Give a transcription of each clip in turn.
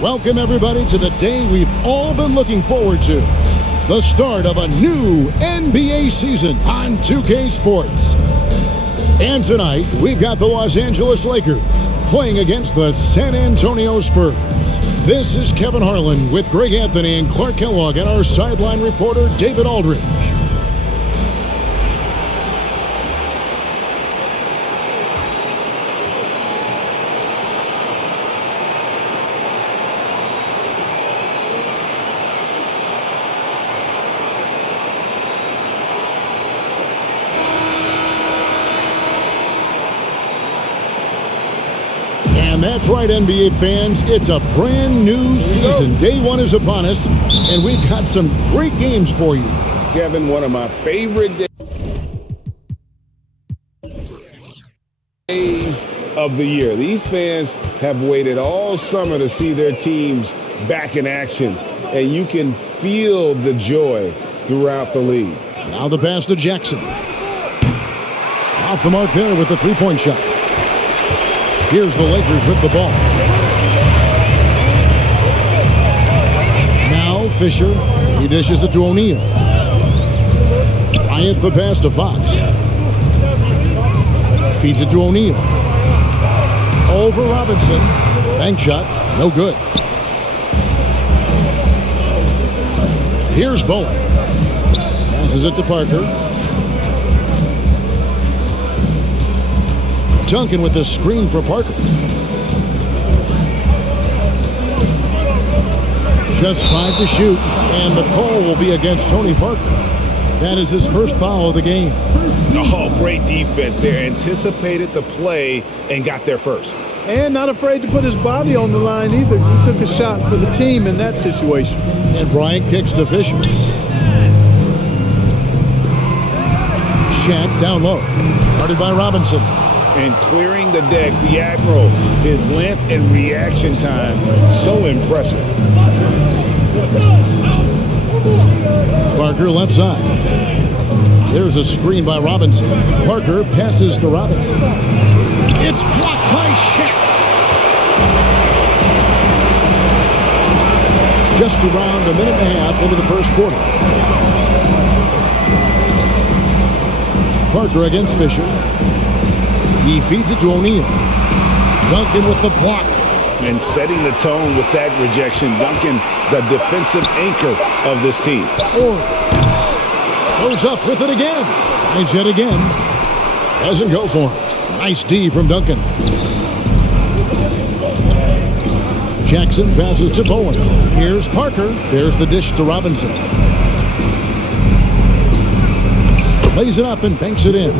Welcome, everybody, to the day we've all been looking forward to. The start of a new NBA season on 2K Sports. And tonight, we've got the Los Angeles Lakers playing against the San Antonio Spurs. This is Kevin Harlan with Greg Anthony and Clark Kellogg and our sideline reporter, David Aldridge. And that's right, NBA fans, it's a brand new season. Day one is upon us, and we've got some great games for you. Kevin, one of my favorite days of the year. These fans have waited all summer to see their teams back in action, and you can feel the joy throughout the league. Now the pass to Jackson. Off the mark there with the three-point shot. Here's the Lakers with the ball. Now Fisher, he dishes it to O'Neal. Bryant the pass to Fox. Feeds it to O'Neal. Over Robinson. Bank shot, no good. Here's Bowen. Passes it to Parker. Duncan with the screen for Parker. Just 5 to shoot, and the call will be against Tony Parker. That is his first foul of the game. Oh, great defense there. Anticipated the play and got there first. And not afraid to put his body on the line either. He took a shot for the team in that situation. And Bryant kicks to Fisher. Shaq down low. Guarded by Robinson. And clearing the deck, the Admiral, his length and reaction time, so impressive. Parker left side. There's a screen by Robinson. Parker passes to Robinson. It's blocked by Shaq. Just around a minute and a half into the first quarter. Parker against Fisher. He feeds it to O'Neal. Duncan with the block. And setting the tone with that rejection. Duncan, the defensive anchor of this team. Goes up with it again. Tries yet again. Doesn't go for him. Nice D from Duncan. Jackson passes to Bowen. Here's Parker. There's the dish to Robinson. Lays it up and banks it in.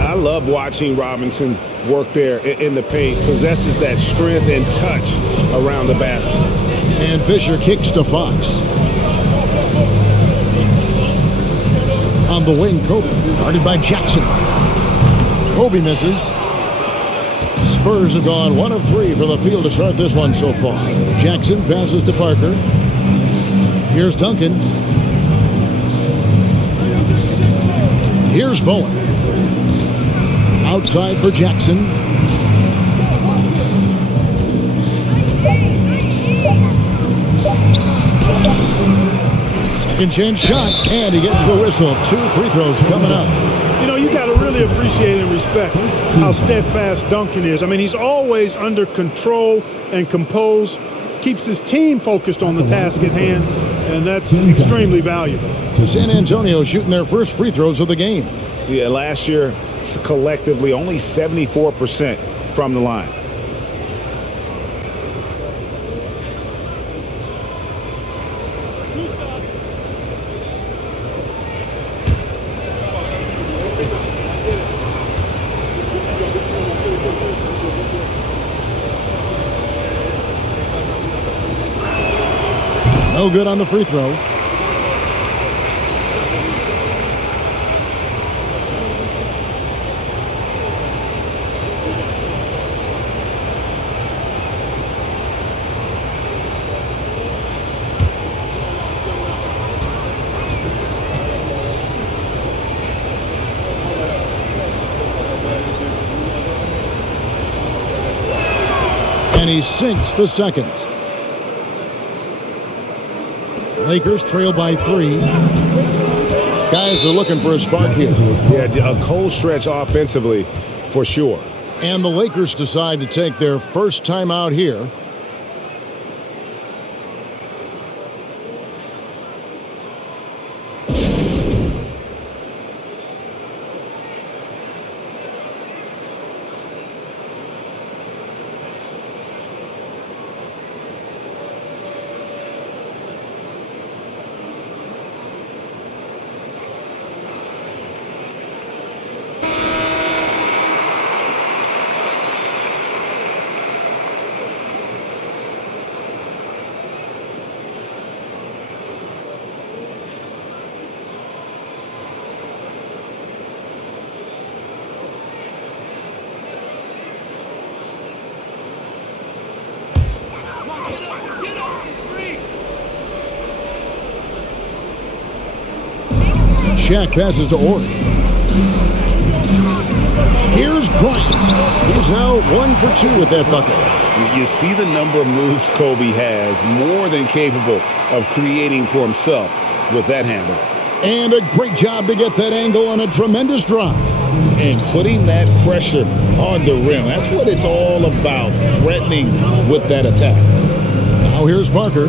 I love watching Robinson work there in the paint. Possesses that strength and touch around the basket. And Fisher kicks to Fox. On the wing, Kobe. Guarded by Jackson. Kobe misses. Spurs have gone 1 of 3 from the field to start this one so far. Jackson passes to Parker. Here's Duncan. Here's Bowen. Outside for Jackson. Second chance shot, and he gets the whistle. 2 free throws coming up. You know, you got to really appreciate and respect how steadfast Duncan is. I mean, he's always under control and composed, keeps his team focused on the task at hand, and that's extremely valuable. San Antonio shooting their first free throws of the game. Yeah, last year, collectively, only 74% from the line. No good on the free throw. And he sinks the second. Lakers trail by 3. Guys are looking for a spark here. Yeah, a cold stretch offensively for sure. And the Lakers decide to take their first timeout here. Shaq passes to Ort. Here's Bryant. He's now 1 for 2 with that bucket. You see the number of moves Kobe has, more than capable of creating for himself with that handle. And a great job to get that angle on a tremendous drop. And putting that pressure on the rim. That's what it's all about, threatening with that attack. Now here's Parker.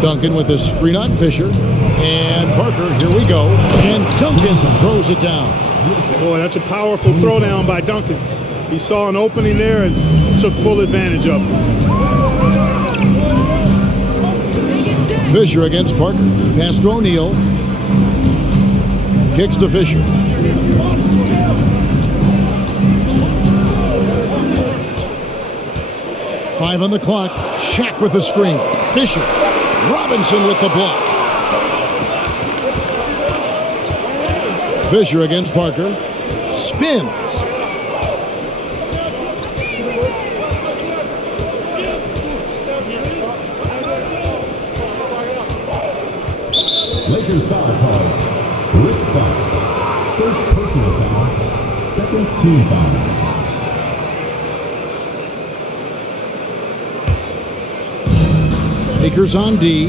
Duncan with the screen on Fisher. And Parker, here we go. And Duncan throws it down. Boy, that's a powerful throwdown by Duncan. He saw an opening there and took full advantage of it. Fisher against Parker. Pass to O'Neal. Kicks to Fisher. Five on the clock. Shaq with the screen. Fisher. Robinson with the block. Fisher against Parker. Spins. Lakers foul call. Rick Fox. First personal foul. Second team foul. Lakers on D.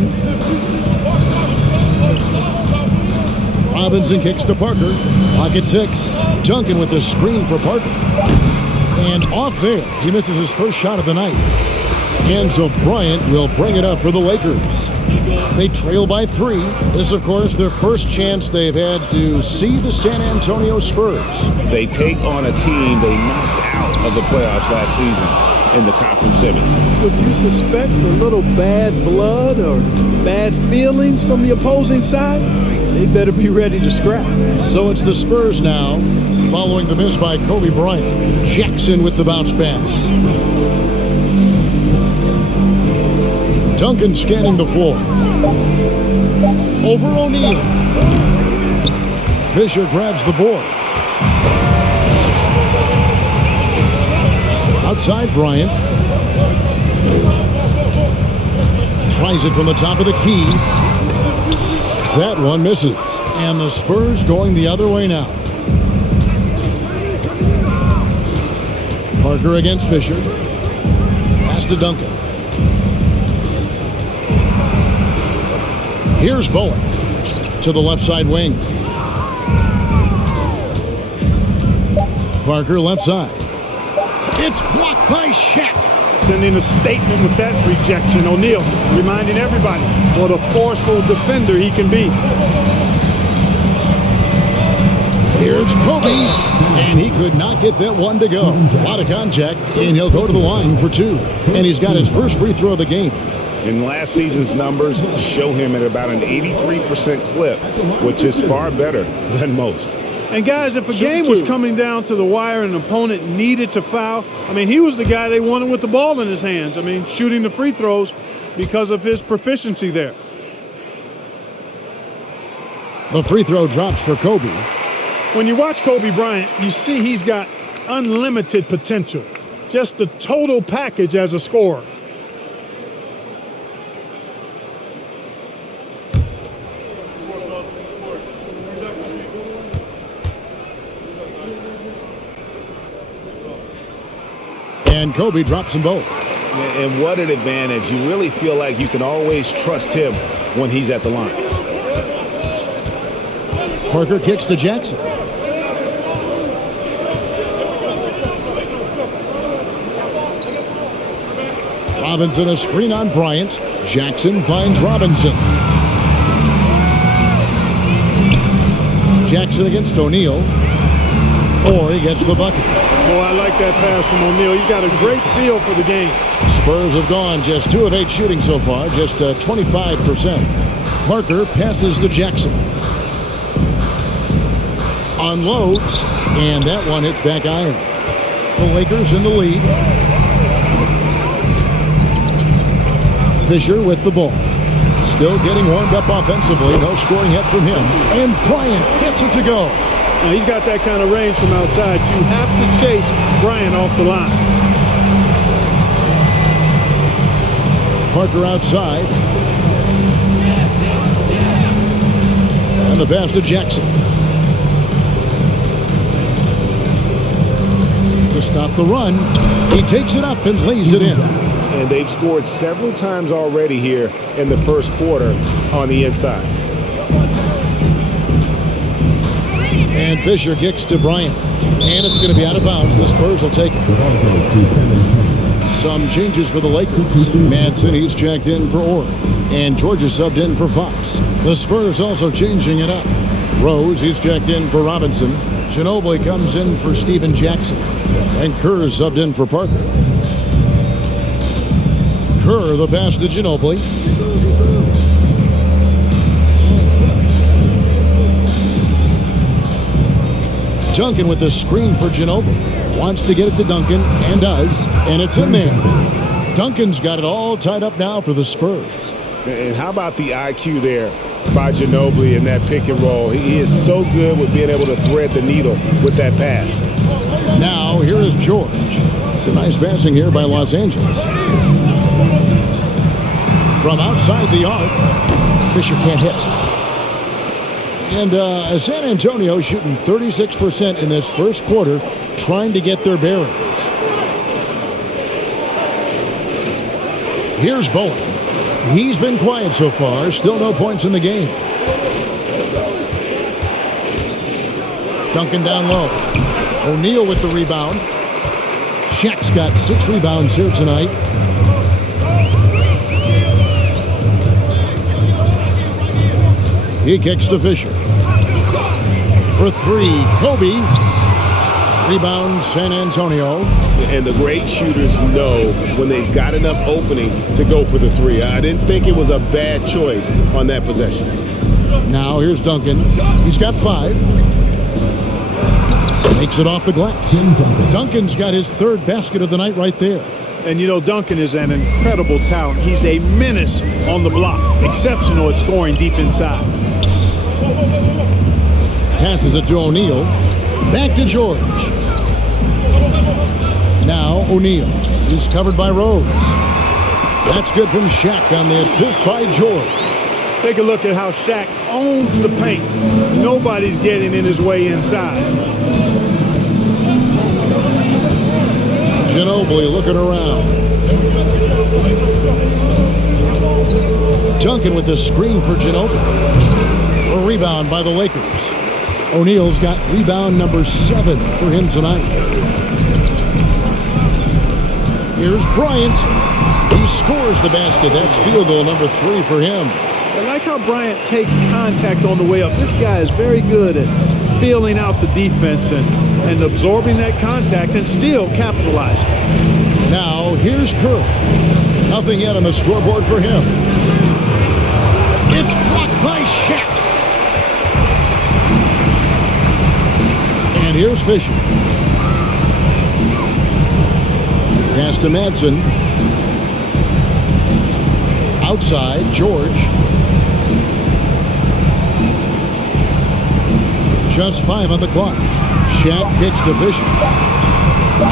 Robinson kicks to Parker. Pocket 6. Duncan with the screen for Parker. And off there, he misses his first shot of the night. And so Bryant will bring it up for the Lakers. They trail by 3. This, of course, their first chance they've had to see the San Antonio Spurs. They take on a team they knocked out of the playoffs last season in the conference semis. Would you suspect a little bad blood or bad feelings from the opposing side? They better be ready to scrap. So it's the Spurs now, following the miss by Kobe Bryant. Jackson with the bounce pass. Duncan scanning the floor. Over O'Neal. Fisher grabs the board. Outside Bryant. Tries it from the top of the key. That one misses. And the Spurs going the other way now. Parker against Fisher. Pass to Duncan. Here's Bowen to the left side wing. Parker left side. It's blocked by Shaq. Sending a statement with that rejection. O'Neal reminding everybody what a forceful defender he can be. Here's Kobe, and he could not get that one to go. A lot of contact, and he'll go to the line for 2. And he's got his first free throw of the game. In last season's numbers show him at about an 83% clip, which is far better than most. And guys, if a game was coming down to the wire and an opponent needed to foul, I mean, he was the guy they wanted with the ball in his hands. I mean, shooting the free throws because of his proficiency there. The free throw drops for Kobe. When you watch Kobe Bryant, you see he's got unlimited potential. Just the total package as a scorer. And Kobe drops them both. And what an advantage. You really feel like you can always trust him when he's at the line. Parker kicks to Jackson. Robinson, a screen on Bryant. Jackson finds Robinson. Jackson against O'Neal. Or he gets the bucket. Oh, I like that pass from O'Neal. He's got a great feel for the game. Spurs have gone just 2 of 8 shooting so far, just 25%. Parker passes to Jackson. Unloads, and that one hits back iron. The Lakers in the lead. Fisher with the ball. Still getting warmed up offensively. No scoring yet from him. And Bryant gets it to go. Now, he's got that kind of range from outside. You have to chase Bryant off the line. Parker outside. And the pass to Jackson. To stop the run, he takes it up and lays it in. And they've scored several times already here in the first quarter on the inside. And Fisher kicks to Bryant. And it's going to be out of bounds. The Spurs will take it. Some changes for the Lakers. Madsen, he's checked in for Orr. And George is subbed in for Fox. The Spurs also changing it up. Rose, he's checked in for Robinson. Ginobili comes in for Steven Jackson. And Kerr subbed in for Parker. Kerr, the pass to Ginobili. Duncan with the screen for Ginobili. Wants to get it to Duncan, and does, and it's in there. Duncan's got it all tied up now for the Spurs. And how about the IQ there by Ginobili in that pick and roll? He is so good with being able to thread the needle with that pass. Now, here is George. It's a nice passing here by Los Angeles. From outside the arc, Fisher can't hit. And San Antonio shooting 36% in this first quarter, trying to get their bearings. Here's Bowen. He's been quiet so far. Still no points in the game. Duncan down low. O'Neal with the rebound. Shaq's got 6 rebounds here tonight. He kicks to Fisher. For 3, Kobe. Rebound, San Antonio. And the great shooters know when they've got enough opening to go for the 3. I didn't think it was a bad choice on that possession. Now here's Duncan. He's got 5. Makes it off the glass. Duncan's got his 3rd basket of the night right there. And, you know, Duncan is an incredible talent. He's a menace on the block. Exceptional at scoring deep inside. Passes it to O'Neal. Back to George. Now O'Neal. He's covered by Rose. That's good from Shaq on the assist by George. Take a look at how Shaq owns the paint. Nobody's getting in his way inside. Ginobili looking around. Duncan with the screen for Ginobili. A rebound by the Lakers. O'Neal's got rebound number 7 for him tonight. Here's Bryant. He scores the basket. That's field goal number 3 for him. I like how Bryant takes contact on the way up. This guy is very good at feeling out the defense and absorbing that contact and still capitalizing. Now, here's Kerr. Nothing yet on the scoreboard for him. It's blocked by Shaq. And here's Fisher. Pass to Madsen. Outside, George. Just 5 on the clock. Shaq kicks to Fisher.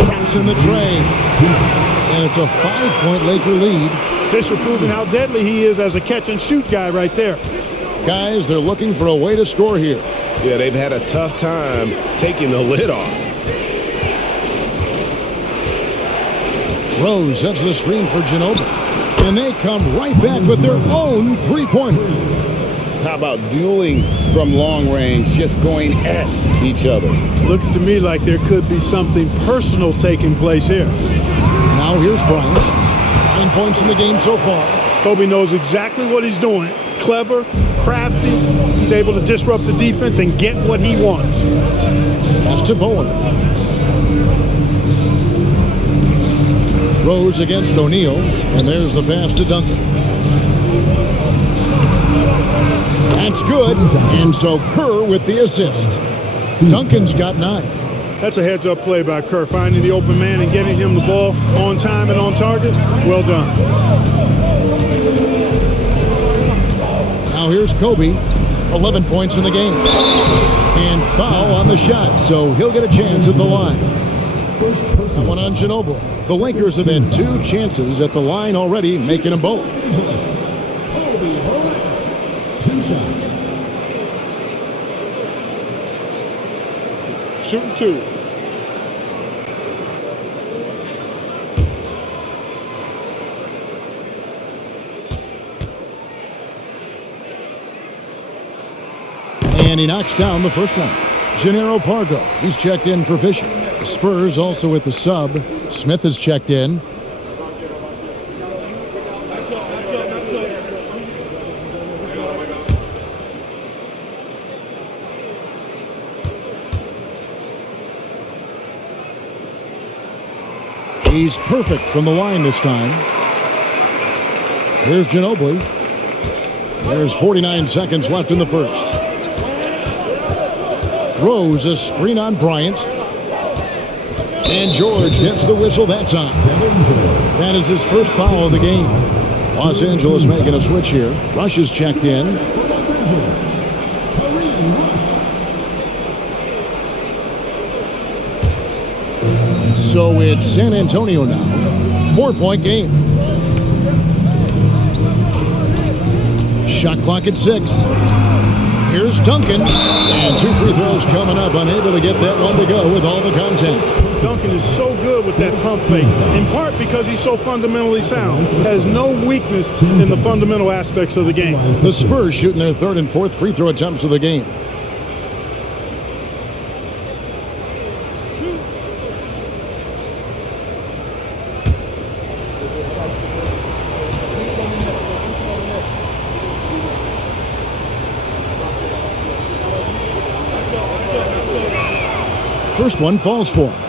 Traps in the tray. And it's a 5-point Laker lead. Fisher proving how deadly he is as a catch-and-shoot guy right there. Guys, they're looking for a way to score here. Yeah, they've had a tough time taking the lid off. Rose sets the screen for Ginobili. And they come right back with their own three-pointer. How about dueling from long range, just going at each other? Looks to me like there could be something personal taking place here. Now here's Bryant. 9 points in the game so far. Kobe knows exactly what he's doing. Clever, crafty. He's able to disrupt the defense and get what he wants. Pass to Bowen. Rose against O'Neal, and there's the pass to Duncan. That's good, and so Kerr with the assist. Duncan's got 9. That's a heads-up play by Kerr, finding the open man and getting him the ball on time and on target. Well done. Now here's Kobe, 11 points in the game. And foul on the shot, so he'll get a chance at the line. That one on Ginobili. The Lakers have had 2 chances at the line already, making them both. 2 shots. Shooting 2. And he knocks down the first one. Gennaro Pargo, he's checked in for Fisher. The Spurs also with the sub. Smith has checked in. He's perfect from the line this time. Here's Ginobili. There's 49 seconds left in the first. Rose, a screen on Bryant. And George gets the whistle that time. That is his first foul of the game. Los Angeles making a switch here. Rush is checked in. So it's San Antonio now. 4-point game. Shot clock at 6. Here's Duncan. And 2 free throws coming up. Unable to get that one to go with all the contact. Duncan is so good with that pump fake, in part because he's so fundamentally sound. Has no weakness in the fundamental aspects of the game. The Spurs shooting their 3rd and 4th free throw attempts of the game. First one falls for him.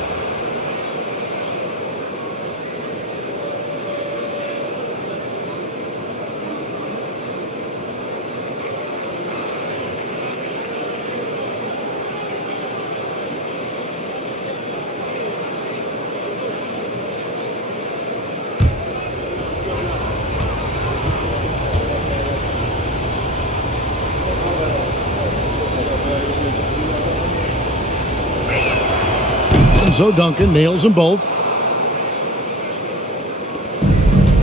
So Duncan nails them both.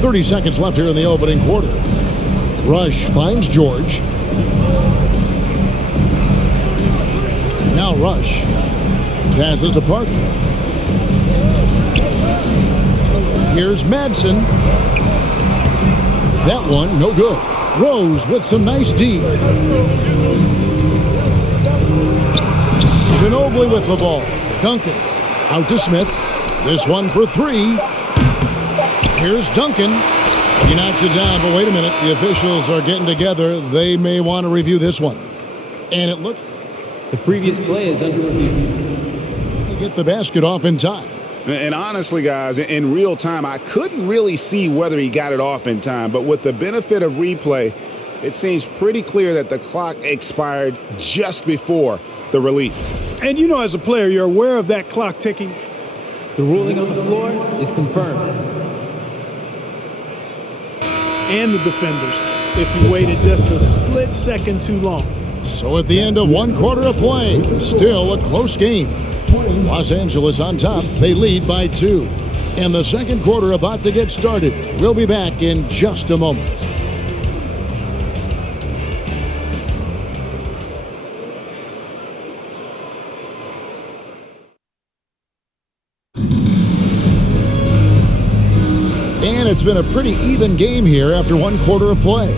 30 seconds left here in the opening quarter. Rush finds George. Now Rush passes to Parker. Here's Madsen. That one no good. Rose with some nice D. Ginobili with the ball. Duncan. Out to Smith. This one for 3. Here's Duncan. He knocks it down, but wait a minute. The officials are getting together. They may want to review this one. And it looks... The previous play is under review. Get the basket off in time. And honestly, guys, in real time, I couldn't really see whether he got it off in time. But with the benefit of replay, it seems pretty clear that the clock expired just before the release. And you know, as a player, you're aware of that clock ticking. The ruling on the floor is confirmed. And the defenders, if you waited just a split second too long. So at the end of 1 quarter of play, still a close game. Los Angeles on top. They lead by 2. And the second quarter about to get started. We'll be back in just a moment. it's been a pretty even game here after one quarter of play.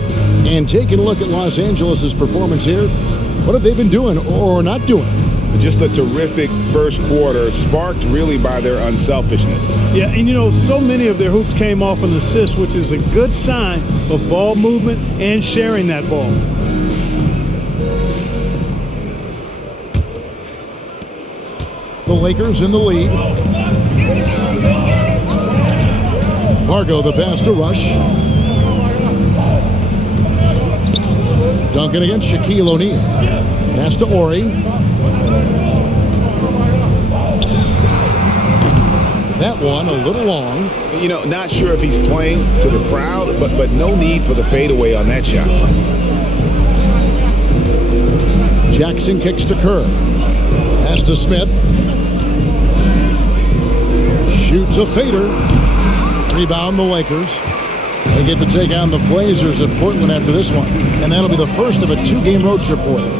And taking a look at Los Angeles' performance here, what have they been doing or not doing? Just a terrific first quarter, sparked really by their unselfishness. Yeah, and you know, so many of their hoops came off an assist, which is a good sign of ball movement and sharing that ball. The Lakers in the lead. Margo the pass to Rush. Duncan against Shaquille O'Neal. Pass to Ori. That one a little long. You know, not sure if he's playing to the crowd, but no need for the fadeaway on that shot. Jackson kicks to Kerr. Pass to Smith. Shoots a fader. Rebound the Lakers. They get to take on the Blazers at Portland after this one. And that'll be the first of a two-game road trip for them.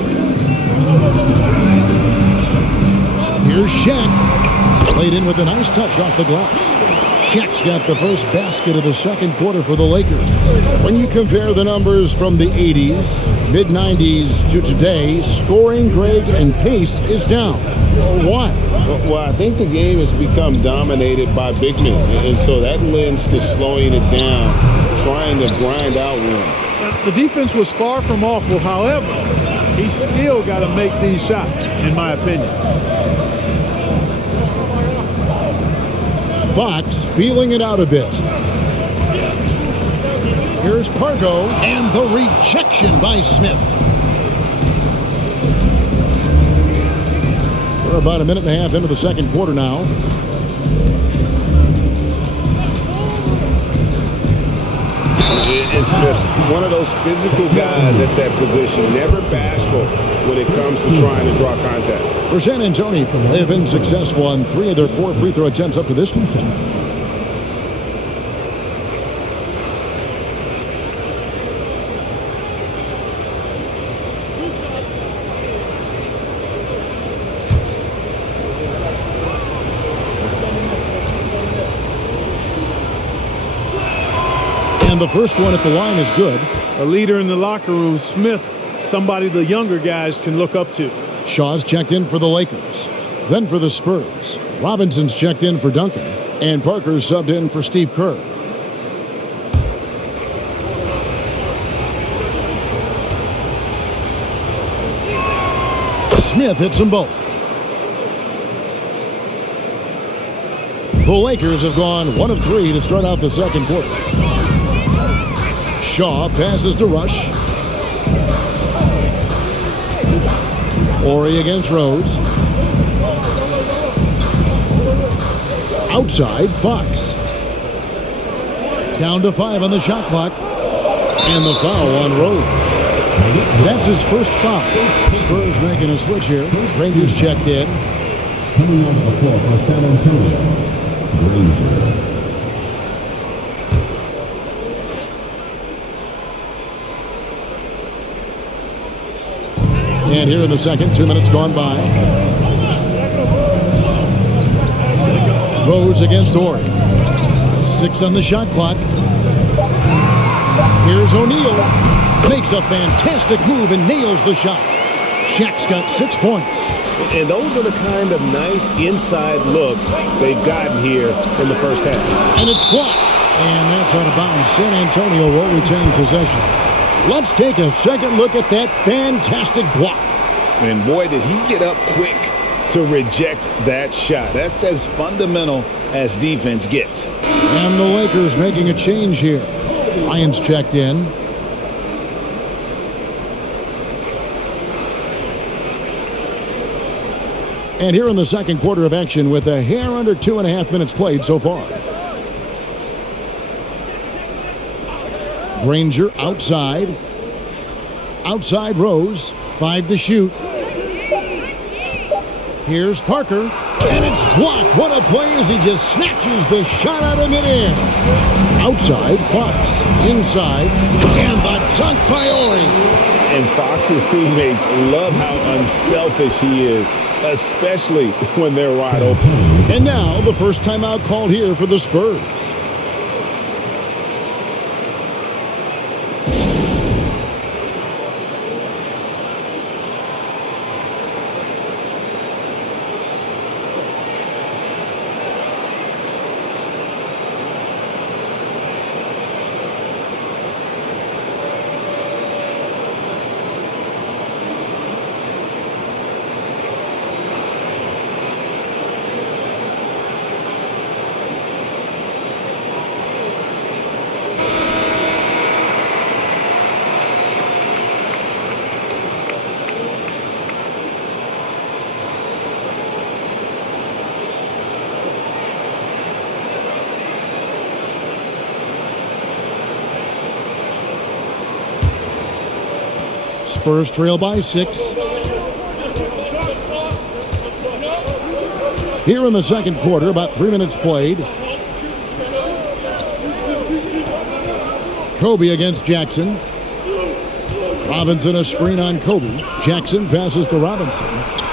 Here's Shaq. Played in with a nice touch off the glass. Shaq's got the first basket of the second quarter for the Lakers. When you compare the numbers from the 80s, mid-90s to today, scoring, Greg, and pace is down. Why? Well, I think the game has become dominated by big men, and so that lends to slowing it down, trying to grind out wins. The defense was far from awful. However, he still got to make these shots, in my opinion. Fox feeling it out a bit. Here's Pargo, and the rejection by Smith. We're about a minute and a half into the second quarter now. And Smith's one of those physical guys at that position, never bashful when it comes to trying to draw contact. For San Antonio, they have been successful on 3 of their 4 free throw attempts up to this point. And the first one at the line is good. A leader in the locker room, Smith, somebody the younger guys can look up to. Shaw's checked in for the Lakers. Then for the Spurs, Robinson's checked in for Duncan. And Parker's subbed in for Steve Kerr. Smith hits them both. The Lakers have gone 1 of 3 to start out the second quarter. Shaw passes to Rush. Ori against Rose. Outside, Fox. Down to 5 on the shot clock. And the foul on Rose. That's his first foul. Spurs making a switch here. Rangers checked in. Coming off the floor for San Antonio, Granger. And here in the second, 2 minutes gone by. Rose against Ori. 6 on the shot clock. Here's O'Neal. Makes a fantastic move and nails the shot. Shaq's got 6 points. And those are the kind of nice inside looks they've gotten here in the first half. And it's blocked. And that's out of bounds. San Antonio will retain possession. Let's take a second look at that fantastic block. And boy, did he get up quick to reject that shot. That's as fundamental as defense gets. And the Lakers making a change here. Lions checked in. And here in the second quarter of action with a hair under 2.5 minutes played so far. Granger outside. Outside Rose. 5 to shoot. Here's Parker. And it's blocked. What a play as he just snatches the shot out of midair. Outside Fox. Inside. And the dunk by Ori. And Fox's teammates love how unselfish he is, especially when they're wide open. And now the first timeout called here for the Spurs. Spurs trail by 6. Here in the second quarter, about 3 minutes played. Kobe against Jackson. Robinson a screen on Kobe. Jackson passes to Robinson.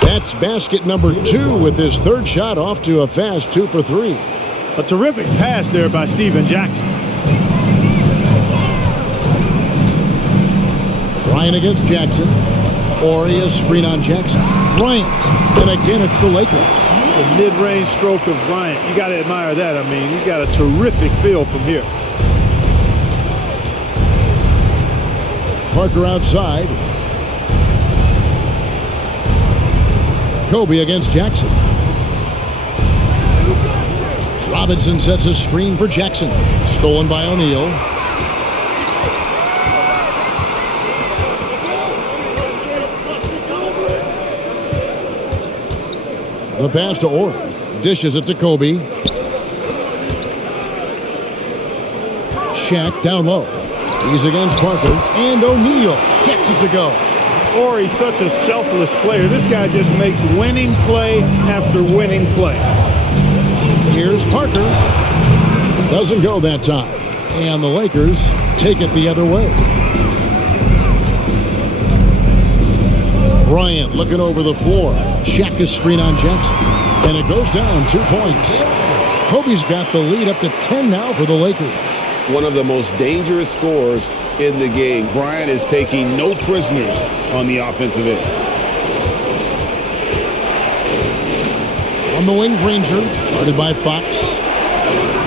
That's basket number 2 with his third shot off to a fast 2 for 3. A terrific pass there by Steven Jackson. Bryant against Jackson. Ori a screen on Jackson. Bryant. And again, it's the Lakers. The mid-range stroke of Bryant. You got to admire that. I mean, he's got a terrific feel from here. Parker outside. Kobe against Jackson. Robinson sets a screen for Jackson. Stolen by O'Neal. The pass to Ori. Dishes it to Kobe. Shaq down low. He's against Parker. And O'Neal gets it to go. Ori's such a selfless player. This guy just makes winning play after winning play. Here's Parker. Doesn't go that time. And the Lakers take it the other way. Bryant looking over the floor. Shaq is screen on Jackson. And it goes down 2 points. Kobe's got the lead up to 10 now for the Lakers. One of the most dangerous scorers in the game. Bryant is taking no prisoners on the offensive end. On the wing, Granger, guarded by Fox.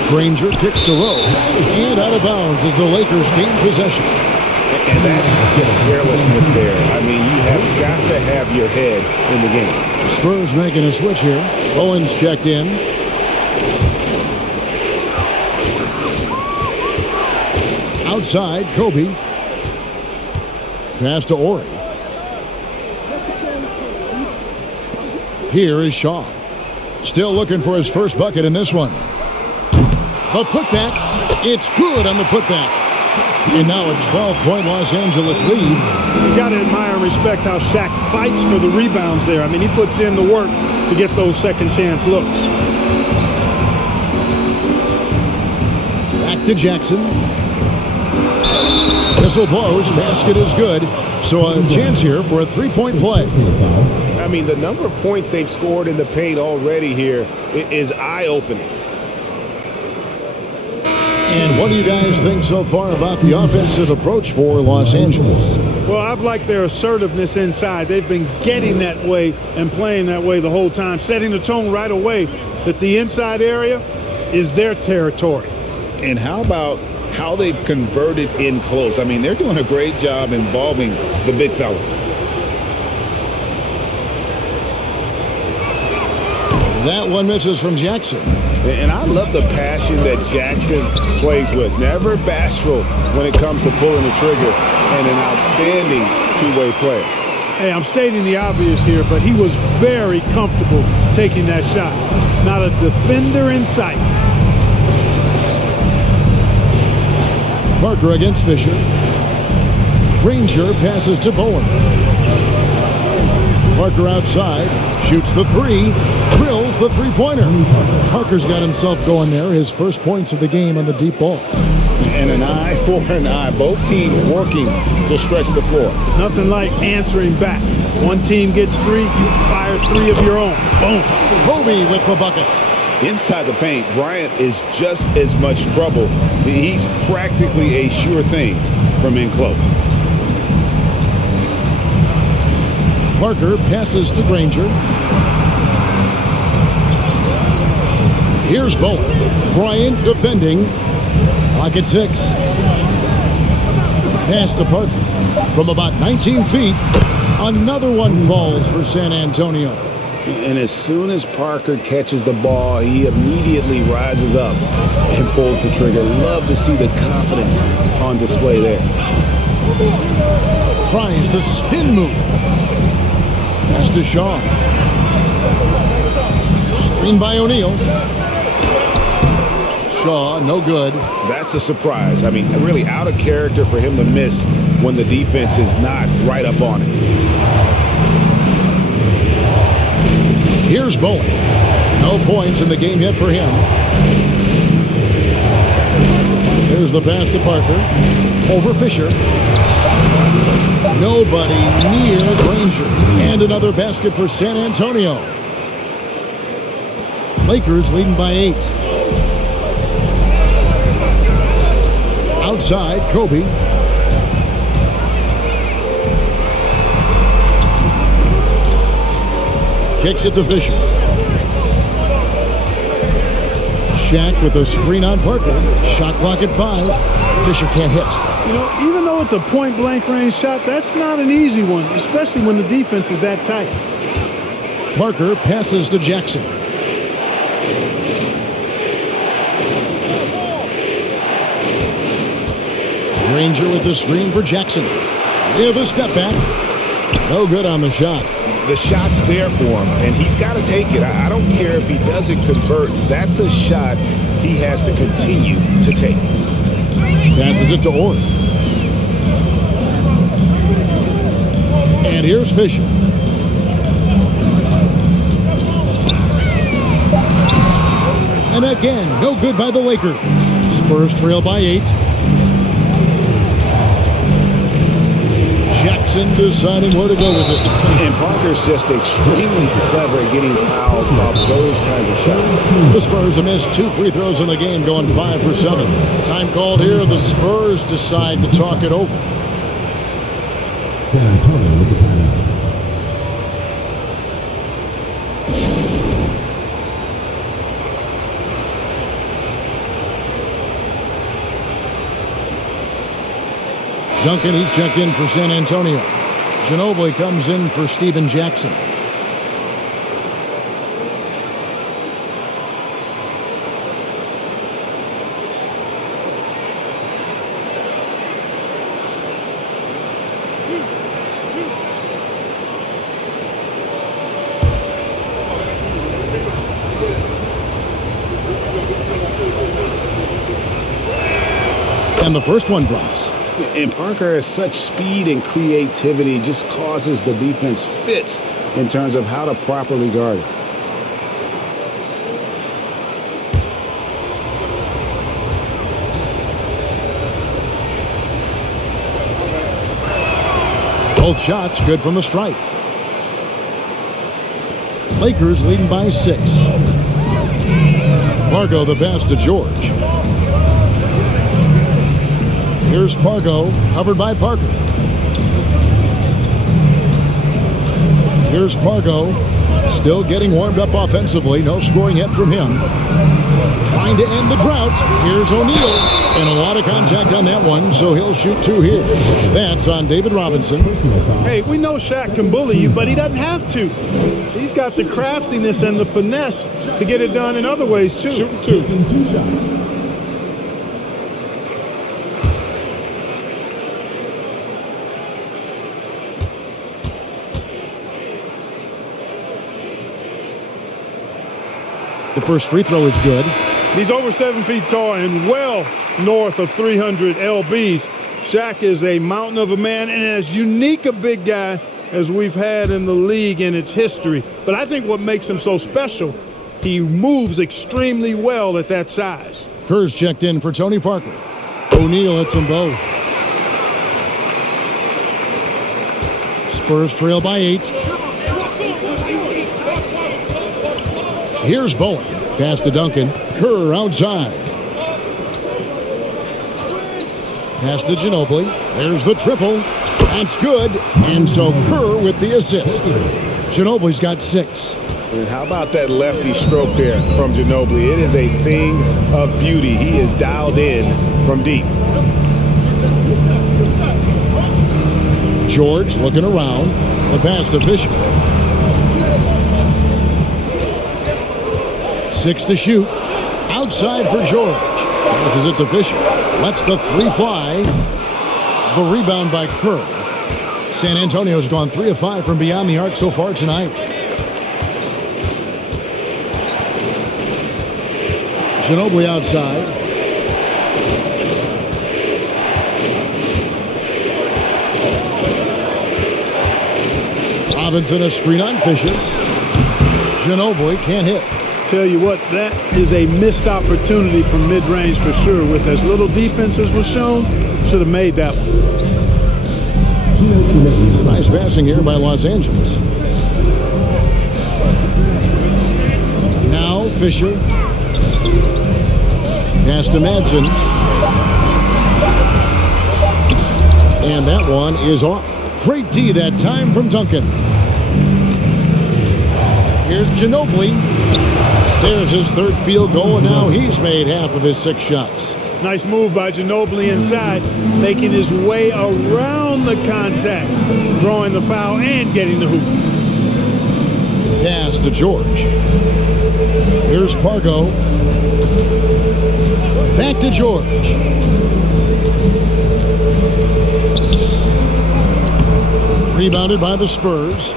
Granger kicks to Rose. And out of bounds as the Lakers gain possession. And that's just carelessness there. I mean, you have got to have your head in the game. The Spurs making a switch here. Owens checked in. Outside, Kobe. Pass to Ori. Here is Shaw. Still looking for his first bucket in this one. The putback. It's good on the putback. And now a 12-point Los Angeles lead. You got to admire and respect how Shaq fights for the rebounds there. I mean, he puts in the work to get those second chance looks. Back to Jackson. Whistle blows. Basket is good. So a chance here for a 3-point play. I mean, the number of points they've scored in the paint already here is eye-opening. And what do you guys think so far about the offensive approach for Los Angeles? Well, I've liked their assertiveness inside. They've been getting that way and playing that way the whole time, setting the tone right away that the inside area is their territory. And how about how they've converted in close? I mean, they're doing a great job involving the big fellas. That one misses from Jackson. And I love the passion that Jackson plays with. Never bashful when it comes to pulling the trigger, and an outstanding two-way player. Hey, I'm stating the obvious here, but he was very comfortable taking that shot. Not a defender in sight. Parker against Fisher. Granger passes to Bowen. Parker outside, shoots the three, drills the three-pointer. Parker's got himself going there, his first points of the game on the deep ball. And an eye for an eye. Both teams working to stretch the floor. Nothing like answering back. One team gets three, you fire three of your own. Boom. Kobe with the bucket. Inside the paint, Bryant is just as much trouble. He's practically a sure thing from in close. Parker passes to Granger. Here's Bowen. Bryant defending. Clock at 6. Pass to Parker. From about 19 feet, another one falls for San Antonio. And as soon as Parker catches the ball, he immediately rises up and pulls the trigger. Love to see the confidence on display there. Tries the spin move. Pass to Shaw. Screen by O'Neal. Shaw, no good. That's a surprise. I mean, really out of character for him to miss when the defense is not right up on it. Here's Bowen. No points in the game yet for him. There's the pass to Parker. Over Fisher. Nobody near Granger. And another basket for San Antonio. Lakers leading by 8. Outside, Kobe. Kicks it to Fisher. Shaq with a screen on Parker. Shot clock at 5. Fisher can't hit. You know, even though it's a point-blank range shot, that's not an easy one, especially when the defense is that tight. Parker passes to Jackson. Granger with the screen for Jackson. With a step back. No good on the shot. The shot's there for him, and he's got to take it. I don't care if he doesn't convert. That's a shot he has to continue to take. Passes it to Orr. And here's Fisher. And again, no good by the Lakers. Spurs trail by 8. Jackson deciding where to go with it. And Parker's just extremely clever at getting fouls off those kinds of shots. The Spurs have missed 2 free throws in the game, going 5 for 7. Time called here. The Spurs decide to talk it over. San Antonio with the timeout. Duncan, he's checked in for San Antonio. Ginobili comes in for Steven Jackson. And the first one drops. And Parker has such speed and creativity, just causes the defense fits in terms of how to properly guard it. Both shots good from the stripe. Lakers leading by 6. Margo the pass to George. Here's Pargo, covered by Parker. Here's Pargo, still getting warmed up offensively. No scoring yet from him. Trying to end the drought. Here's O'Neal. And a lot of contact on that one, so he'll shoot 2 here. That's on David Robinson. Hey, we know Shaq can bully you, but he doesn't have to. He's got the craftiness and the finesse to get it done in other ways, too. Shooting 2 shots. The first free throw is good. He's over 7 feet tall and well north of 300 lbs. Shaq is a mountain of a man and as unique a big guy as we've had in the league in its history. But I think what makes him so special, he moves extremely well at that size. Kerr's checked in for Tony Parker. O'Neal hits them both. Spurs trail by 8. Here's Bowen. Pass to Duncan. Kerr outside. Pass to Ginobili. There's the triple. That's good. And so Kerr with the assist. Ginobili's got 6. And how about that lefty stroke there from Ginobili? It is a thing of beauty. He is dialed in from deep. George looking around. The pass to Fisher. 6 to shoot. Outside for George. Passes it to Fisher. Lets the 3 fly. The rebound by Kerr. San Antonio's gone 3 of 5 from beyond the arc so far tonight. Ginobili outside. Robinson a screen on Fisher. Ginobili can't hit. Tell you what, that is a missed opportunity from mid-range for sure. With as little defense as was shown, should have made that one. Nice passing here by Los Angeles. Now Fisher. Pass to Madsen. And that one is off. Great D that time from Duncan. Here's Ginobili. There's his third field goal, and now he's made half of his 6 shots. Nice move by Ginobili inside, making his way around the contact, drawing the foul and getting the hoop. Pass to George. Here's Pargo. Back to George. Rebounded by the Spurs.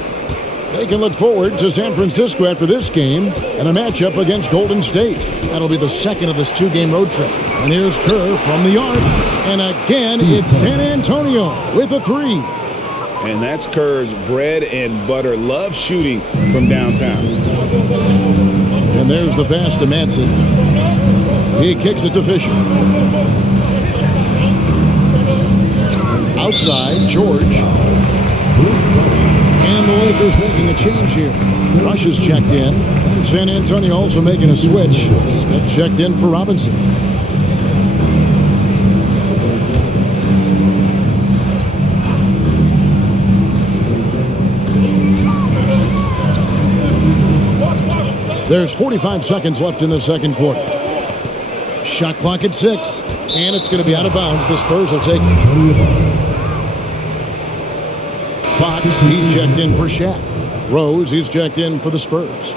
They can look forward to San Francisco after this game and a matchup against Golden State. That'll be the second of this 2-game road trip. And here's Kerr from the arc. And again, it's San Antonio with a 3. And that's Kerr's bread and butter. Love shooting from downtown. And there's the pass to Madsen. He kicks it to Fisher. Outside, George. And the Lakers making a change here. Rush is checked in. San Antonio also making a switch. Smith checked in for Robinson. There's 45 seconds left in the second quarter. Shot clock at 6. And it's going to be out of bounds. The Spurs will take it. Fox, he's checked in for Shaq. Rose, he's checked in for the Spurs.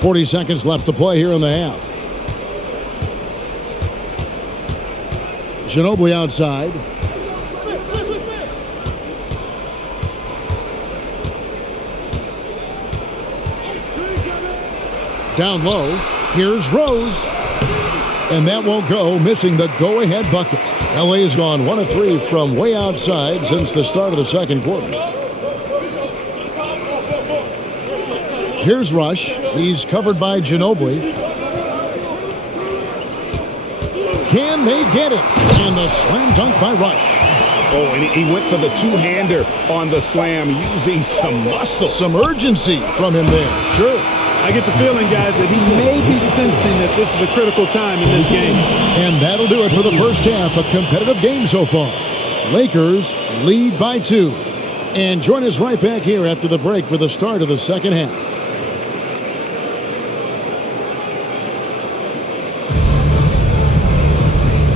"40 seconds left to play here in the half. Ginobili outside. Down low. Here's Rose. And that won't go, missing the go-ahead bucket. LA has gone 1 of 3 from way outside since the start of the second quarter. Here's Rush. He's covered by Ginobili. Can they get it? And the slam dunk by Rush. Oh, and he went for the two-hander on the slam, using some muscle. Some urgency from him there. Sure. I get the feeling, guys, that he may be sensing that this is a critical time in this game. And that'll do it for the first half. A competitive game so far. Lakers lead by 2. And join us right back here after the break for the start of the second half.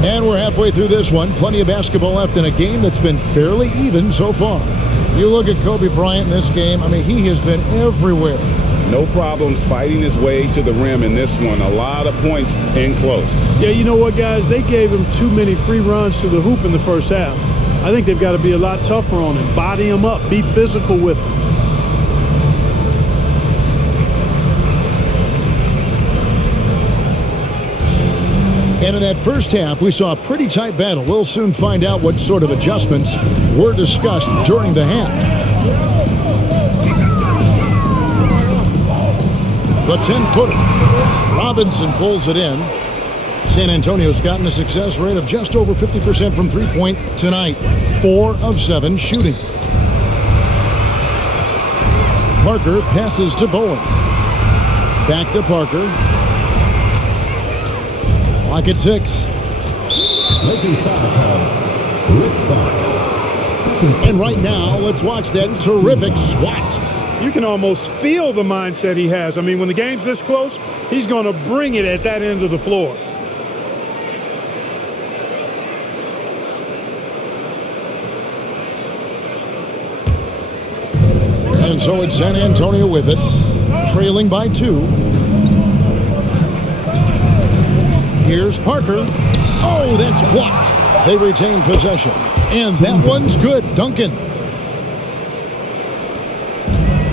And we're halfway through this one. Plenty of basketball left in a game that's been fairly even so far. You look at Kobe Bryant in this game. I mean, he has been everywhere. No problems fighting his way to the rim in this one. A lot of points in close. Yeah, you know what, guys? They gave him too many free runs to the hoop in the first half. I think they've got to be a lot tougher on him. Body him up. Be physical with him. And in that first half, we saw a pretty tight battle. We'll soon find out what sort of adjustments were discussed during the half. The 10-footer. Robinson pulls it in. San Antonio's gotten a success rate of just over 50% from three-point tonight. 4 of 7 shooting. Parker passes to Bowen. Back to Parker. Clock at 6. Lakers foul call. Rick Fox. And right now, let's watch that terrific swat. You can almost feel the mindset he has. I mean, when the game's this close, he's going to bring it at that end of the floor. And so it's San Antonio with it, trailing by 2. Here's Parker. Oh, that's blocked. They retain possession. And that one's good. Duncan.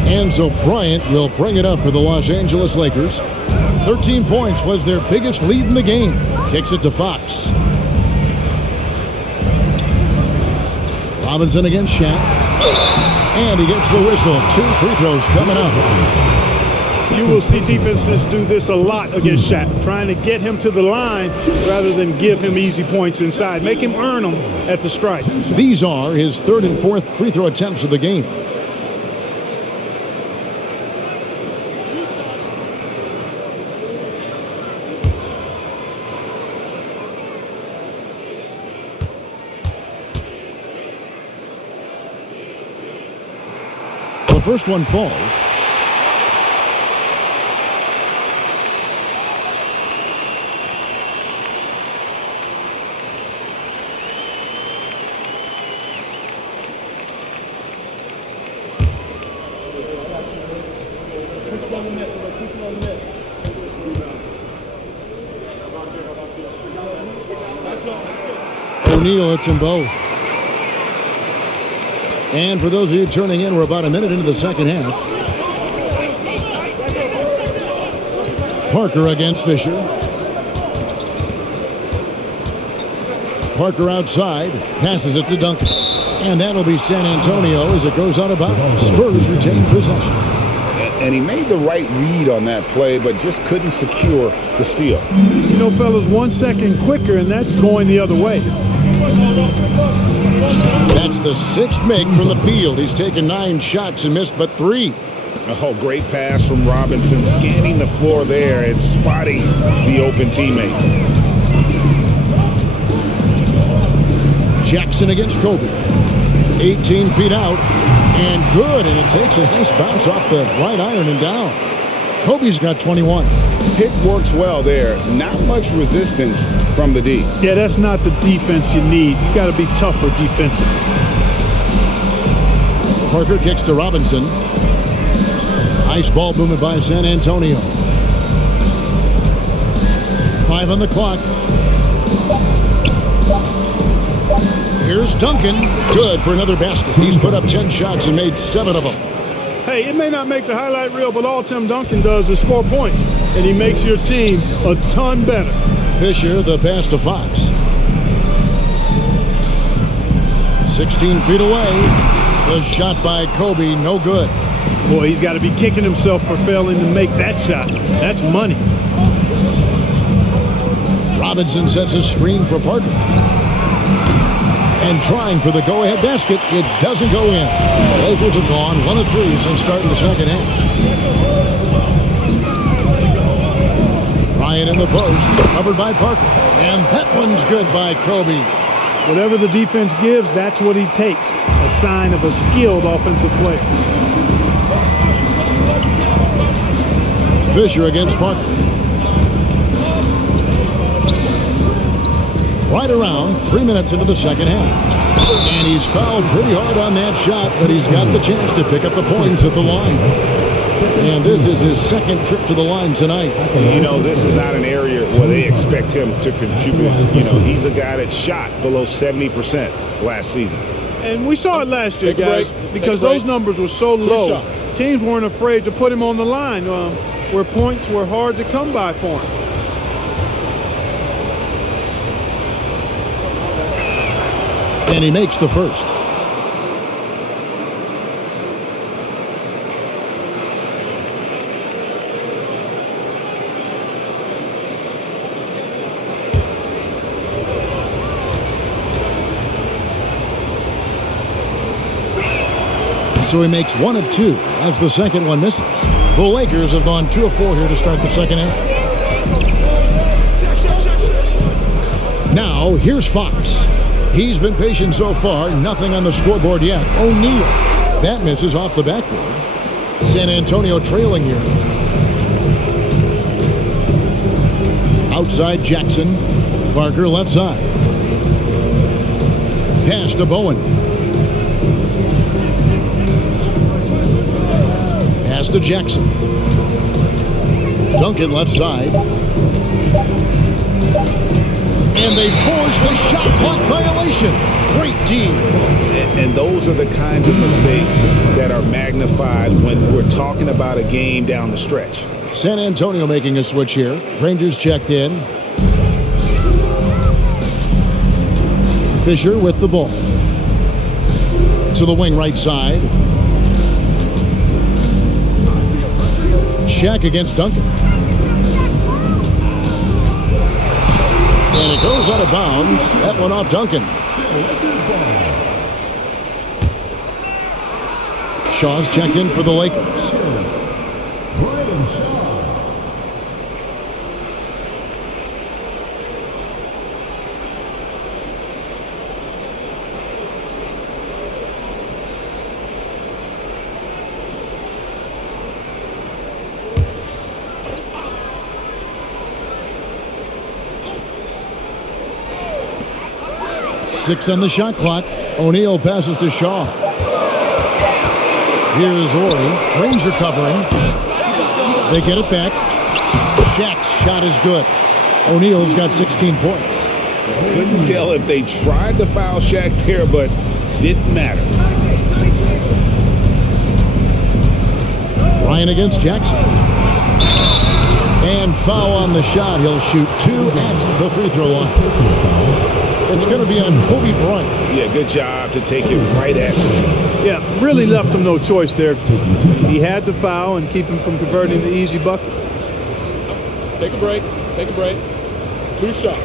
And so Bryant will bring it up for the Los Angeles Lakers. 13 points was their biggest lead in the game. Kicks it to Fox. Robinson against Shaq. And he gets the whistle. 2 free throws coming up. You will see defenses do this a lot against Shaq, trying to get him to the line rather than give him easy points inside. Make him earn them at the stripe. These are his 3rd and 4th free throw attempts of the game. The first one falls. O'Neal hits them both. And for those of you turning in, we're about a minute into the second half. Parker against Fisher. Parker outside, passes it to Duncan. And that'll be San Antonio as it goes out of bounds. Spurs retain possession. And he made the right read on that play, but just couldn't secure the steal. You know, fellas, 1 second quicker, and that's going the other way. That's the 6th make from the field. He's taken 9 shots and missed but 3. Oh, great pass from Robinson, scanning the floor there and spotting the open teammate. Jackson against Kobe. 18 feet out. And good, and it takes a nice bounce off the right iron and down. Kobe's got 21. Pick works well there. Not much resistance from the D. Yeah, that's not the defense you need. You got to be tougher defensively. Parker kicks to Robinson. Nice ball movement by San Antonio. 5 on the clock. Here's Duncan. Good for another basket. He's put up 10 shots and made 7 of them. Hey, it may not make the highlight reel, but all Tim Duncan does is score points, and he makes your team a ton better. Fisher, the pass to Fox. 16 feet away. The shot by Kobe, no good. Boy, he's got to be kicking himself for failing to make that shot. That's money. Robinson sets a screen for Parker. And trying for the go-ahead basket, it doesn't go in. Lakers have gone 1 of 3 since starting the second half. Ryan in the post, covered by Parker. And that one's good by Kobe. Whatever the defense gives, that's what he takes. A sign of a skilled offensive player. Fisher against Parker. Right around 3 minutes into the second half. And he's fouled pretty hard on that shot, but he's got the chance to pick up the points at the line. And this is his 2nd trip to the line tonight. You know, this is not an area where they expect him to contribute. You know, he's a guy that shot below 70% last season. And we saw it last year, guys, because those numbers were so low. Teams weren't afraid to put him on the line where points were hard to come by for him. And he makes the first. So he makes 1 of 2 as the second one misses. The Lakers have gone 2 of 4 here to start the second half. Now, here's Fox. He's been patient so far. Nothing on the scoreboard yet. O'Neal. That misses off the backboard. San Antonio trailing here. Outside Jackson. Parker left side. Pass to Bowen. Pass to Jackson. Duncan left side. And they force the shot clock violation. Great team. And those are the kinds of mistakes that are magnified when we're talking about a game down the stretch. San Antonio making a switch here. Rangers checked in. Fisher with the ball. to the wing right side. Shaq against Duncan. And it goes out of bounds. That one off Duncan. Shaw's checked in for the Lakers. Six on the shot clock. O'Neal passes to Shaw. Here's Ori. Ranger covering. They get it back. Shaq's shot is good. O'Neal's got 16 points. Couldn't tell if they tried to foul Shaq there, but didn't matter. Ryan against Jackson. And foul on the shot. He'll shoot 2 at the free throw line. It's going to be on Kobe Bryant. Yeah, good job to take it right at him. Yeah, really left him no choice there. He had to foul and keep him from converting the easy bucket. Take a break. Take a break. 2 shots.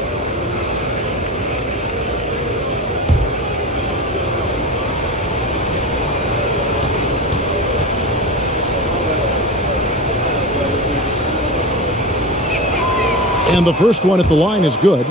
And the first one at the line is good.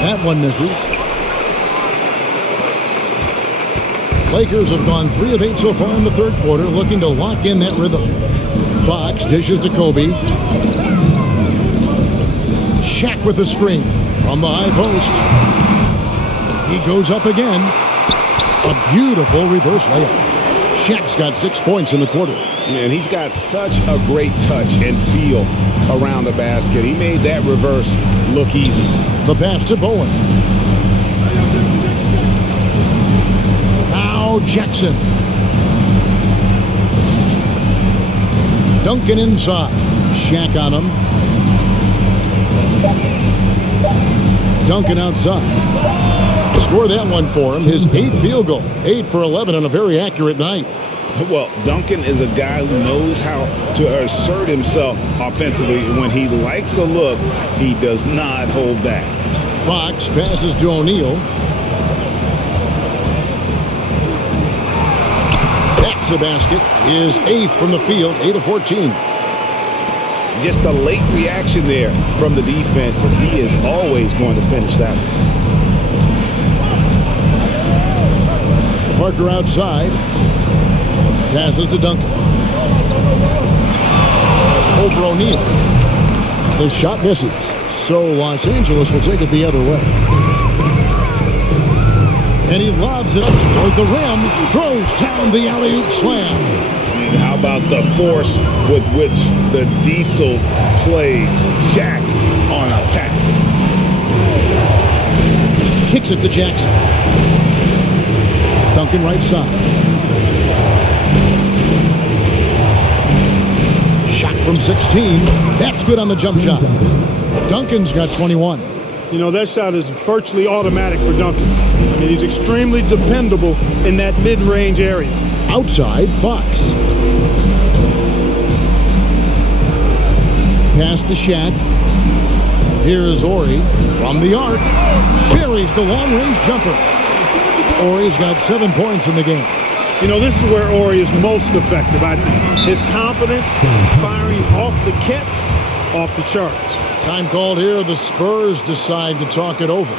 That one misses. Lakers have gone 3 of 8 so far in the third quarter, looking to lock in that rhythm. Fox dishes to Kobe. Shaq with the screen from the high post. He goes up again. A beautiful reverse layup. Shaq's got 6 points in the quarter. And he's got such a great touch and feel around the basket. He made that reverse look easy. The pass to Bowen. Now Jackson. Duncan inside. Shaq on him. Duncan outside. Score that one for him. His 8th field goal. 8 for 11 on a very accurate night. Well, Duncan is a guy who knows how to assert himself offensively. When he likes a look, he does not hold back. Fox passes to O'Neal. That's a basket. His 8th from the field, 8 of 14. Just a late reaction there from the defense, and he is always going to finish that. Parker outside. Passes to Duncan. Over O'Neal. The shot misses. So Los Angeles will take it the other way. And he lobs it up toward the rim. Throws down the alley-oop slam. And how about the force with which the Diesel plays Shaq on attack? Kicks it to Jackson. Duncan right side. Shot from 16. That's good on the jump shot. Duncan's got 21. You know, that shot is virtually automatic for Duncan. I mean, he's extremely dependable in that mid-range area. Outside, Fox. Pass to Shaq. Here is Ori from the arc. Buries the long-range jumper. Ori's got 7 points in the game. You know, this is where Ori is most effective, I think. His confidence, firing off the catch, off the charts. Time called here. The Spurs decide to talk it over.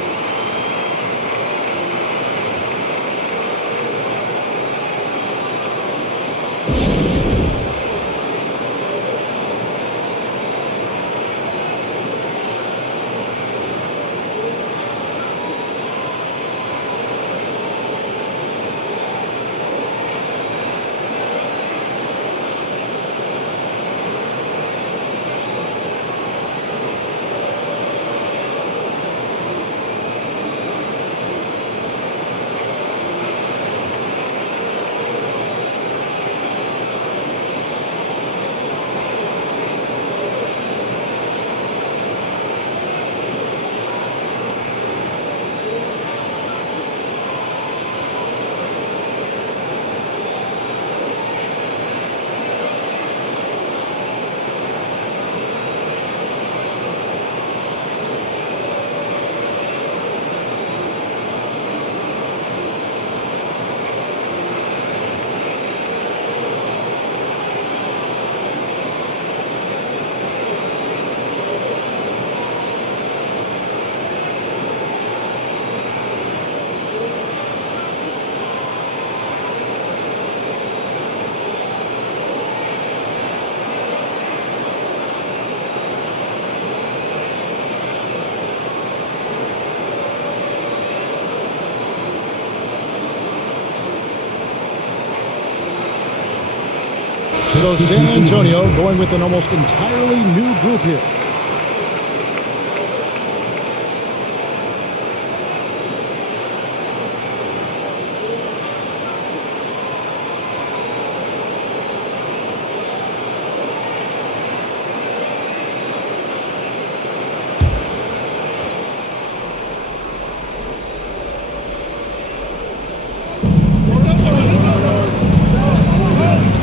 So San Antonio going with an almost entirely new group here.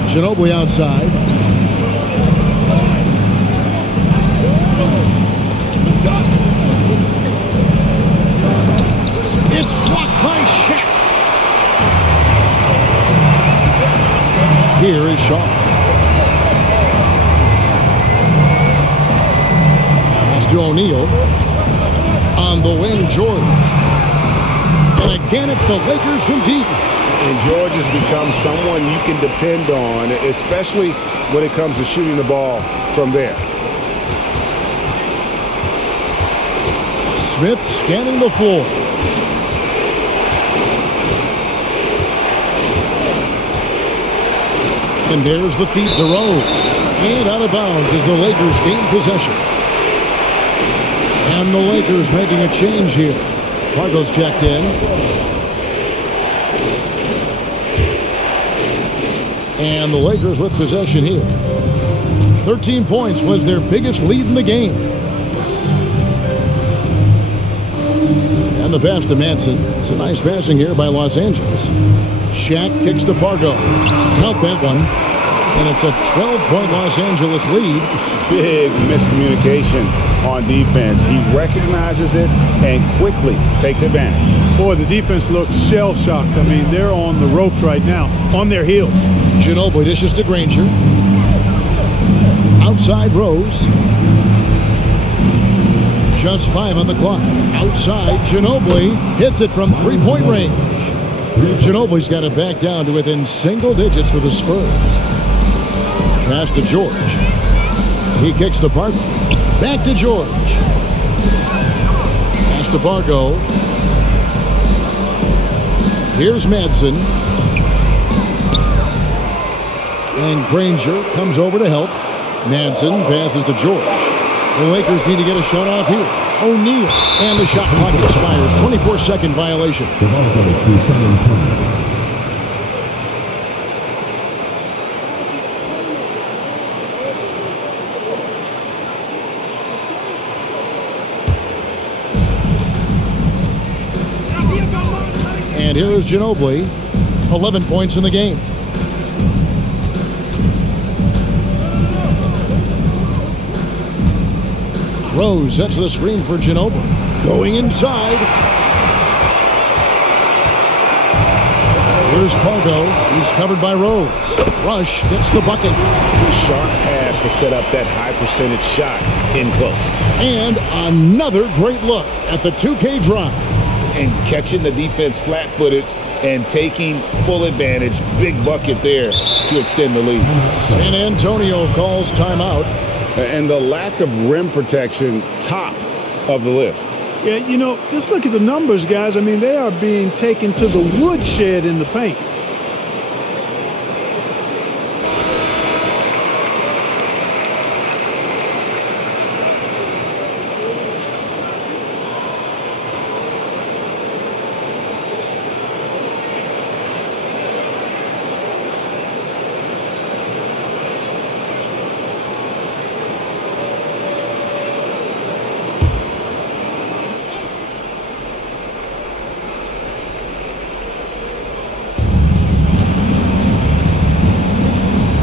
Ginobili outside. It's blocked by Shaq. Here is Shaq. Pass to O'Neal. On the wing, George. And again, it's the Lakers from deep. And George has become someone you can depend on, especially when it comes to shooting the ball from there. Smith scanning the floor. And there's the feed to Rose. And out of bounds as the Lakers gain possession. And the Lakers making a change here. Pargo's checked in. And the Lakers with possession here. 13 points was their biggest lead in the game. And the pass to Manson. It's a nice passing here by Los Angeles. Shaq kicks to Pargo. Count that one. And it's a 12-point Los Angeles lead. Big miscommunication on defense. He recognizes it and quickly takes advantage. Boy, the defense looks shell-shocked. I mean, they're on the ropes right now, on their heels. Ginobili dishes to Granger. Outside Rose. Just 5 on the clock. Outside, Ginobili hits it from three-point range. Ginobili's got it back down to within single digits for the Spurs. Pass to George. He kicks to Pargo. Back to George. Pass to Pargo. Here's Madsen. And Granger comes over to help. Madsen passes to George. The Lakers need to get a shot off here. O'Neal. And the shot clock expires. 24-second violation. The ball goes to San Antonio. And here is Ginobili. 11 points in the game. Rose sets the screen for Ginobili. Going inside. Here's Pargo. He's covered by Rose. Rush gets the bucket. Sharp pass to set up that high percentage shot in close. And another great look at the 2K drive. And catching the defense flat-footed and taking full advantage. Big bucket there to extend the lead. San Antonio calls timeout. And the lack of rim protection, top of the list. Yeah, you know, just look at the numbers, guys. I mean, they are being taken to the woodshed in the paint.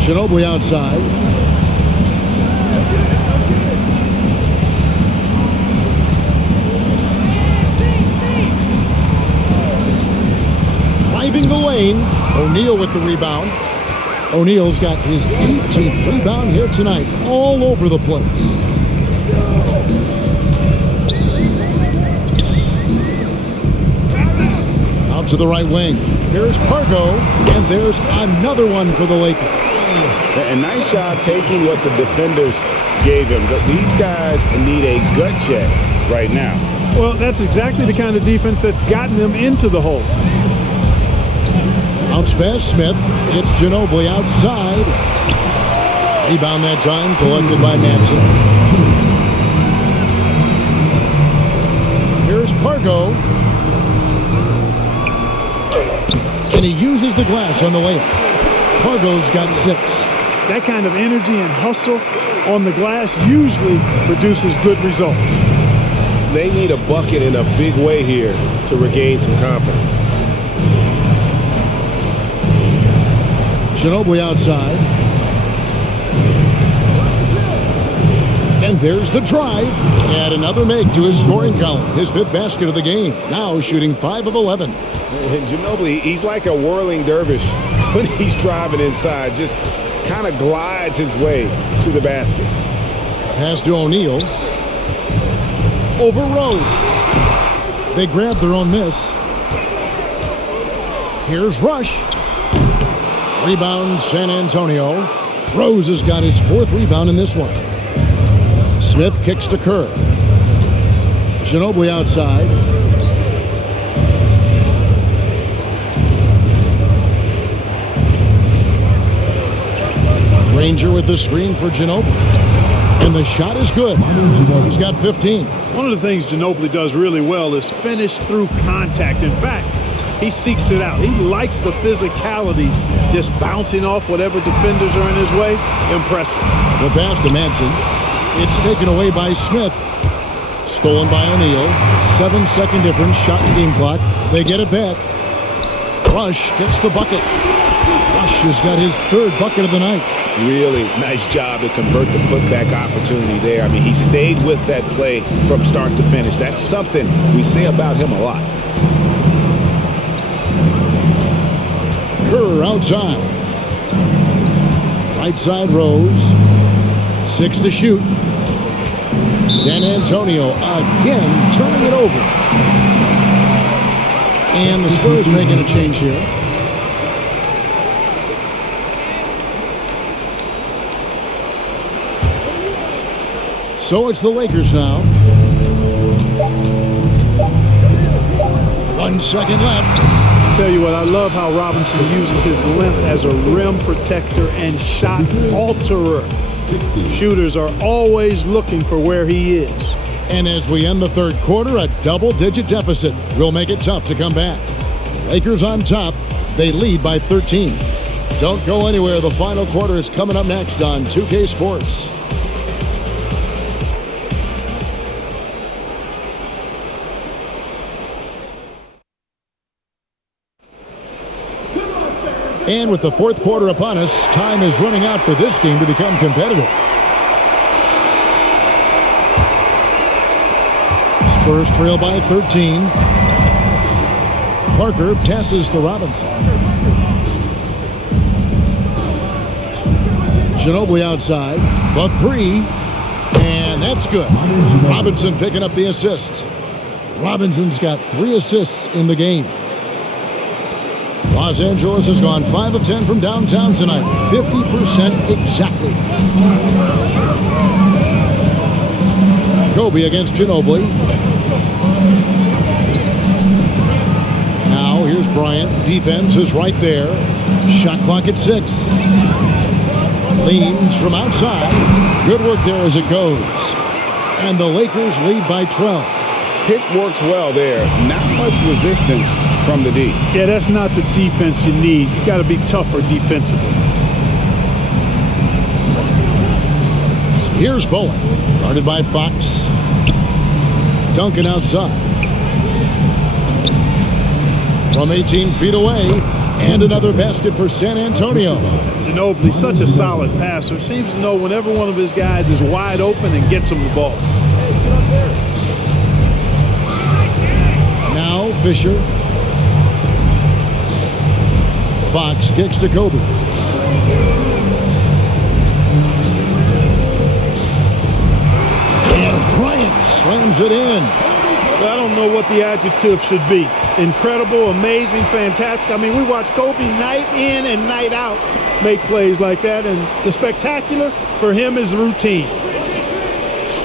Ginobili outside. Driving the lane. O'Neal with the rebound. O'Neal's got his 18th rebound here tonight. All over the place. Out to the right wing. Here's Pargo. And there's another one for the Lakers. A nice job taking what the defenders gave him. These guys need a gut check right now. Well, that's exactly the kind of defense that's gotten them into the hole. Bounce pass Smith. It's Ginobili outside. Rebound that time, collected by Manson. Here's Pargo. And he uses the glass on the layup. Pargo's got 6. That kind of energy and hustle on the glass usually produces good results. They need a bucket in a big way here to regain some confidence. Ginobili outside. And there's the drive. And another make to his scoring column. His 5th basket of the game. Now shooting 5 of 11. And Ginobili, he's like a whirling dervish when he's driving inside. Just kind of glides his way to the basket. Pass to O'Neal. Over Rose. They grab their own miss. Here's Rush. Rebound San Antonio. Rose has got his 4th rebound in this one. Smith kicks to Kerr. Ginobili outside. Ranger with the screen for Ginobili. And the shot is good. He's got 15. One of the things Ginobili does really well is finish through contact. In fact, he seeks it out. He likes the physicality, just bouncing off whatever defenders are in his way. Impressive. The pass to Manson. It's taken away by Smith. Stolen by O'Neal. 7-second difference. Shot in the game clock. They get it back. Rush gets the bucket. Rush has got his 3rd bucket of the night. Really nice job to convert the putback opportunity there. I mean, he stayed with that play from start to finish. That's something we say about him a lot. Kerr outside. Right side Rose. 6 to shoot. San Antonio again turning it over. And the Spurs making a change here. So it's the Lakers now. 1 second left. Tell you what, I love how Robinson uses his length as a rim protector and shot alterer. Shooters are always looking for where he is. And as we end the 3rd quarter, a double-digit deficit will make it tough to come back. Lakers on top. They lead by 13. Don't go anywhere. The final quarter is coming up next on 2K Sports. And with the 4th quarter upon us, time is running out for this game to become competitive. Spurs trail by 13. Parker passes to Robinson. Ginobili outside. The 3. And that's good. Robinson picking up the assist. Robinson's got 3 assists in the game. Los Angeles has gone 5 of 10 from downtown tonight. 50% exactly. Kobe against Ginobili. Now here's Bryant. Defense is right there. Shot clock at 6. Leans from outside. Good work there as it goes. And the Lakers lead by 12. Pick works well there. Not much resistance from the D. Yeah, that's not the defense you need. You got to be tougher defensively. Here's Bowen. Guarded by Fox. Duncan outside. From 18 feet away. And another basket for San Antonio. Ginobili, such a solid passer. Seems to know whenever one of his guys is wide open and gets him the ball. Now Fisher. Fox kicks to Kobe. And Bryant slams it in. I don't know what the adjective should be. Incredible, amazing, fantastic. I mean, we watch Kobe night in and night out make plays like that, and the spectacular for him is routine.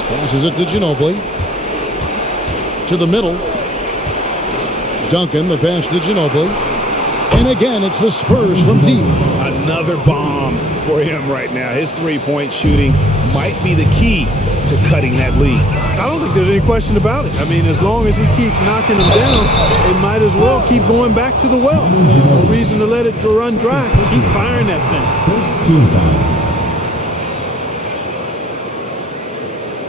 Passes it to Ginobili. To the middle. Duncan, the pass to Ginobili. And again, it's the Spurs from deep. another bomb for him right now. His three-point shooting might be the key to cutting that lead. I don't think there's any question about it. I mean, as long as he keeps knocking them down, they might as well keep going back to the well. No reason to let it run dry. Keep firing that thing. First team foul.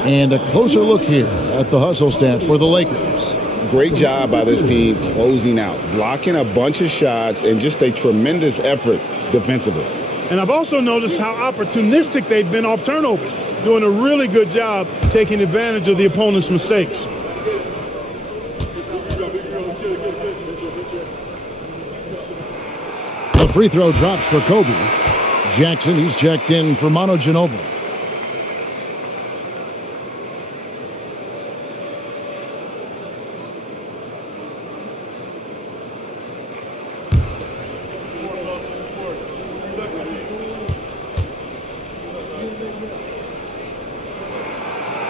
And a closer look here at the hustle stats for the Lakers. Great job by this team closing out, blocking a bunch of shots, and just a tremendous effort defensively. And I've also noticed how opportunistic they've been off turnovers, doing a really good job taking advantage of the opponent's mistakes. The free throw drops for Kobe. Jackson, he's checked in for Manu Ginobili.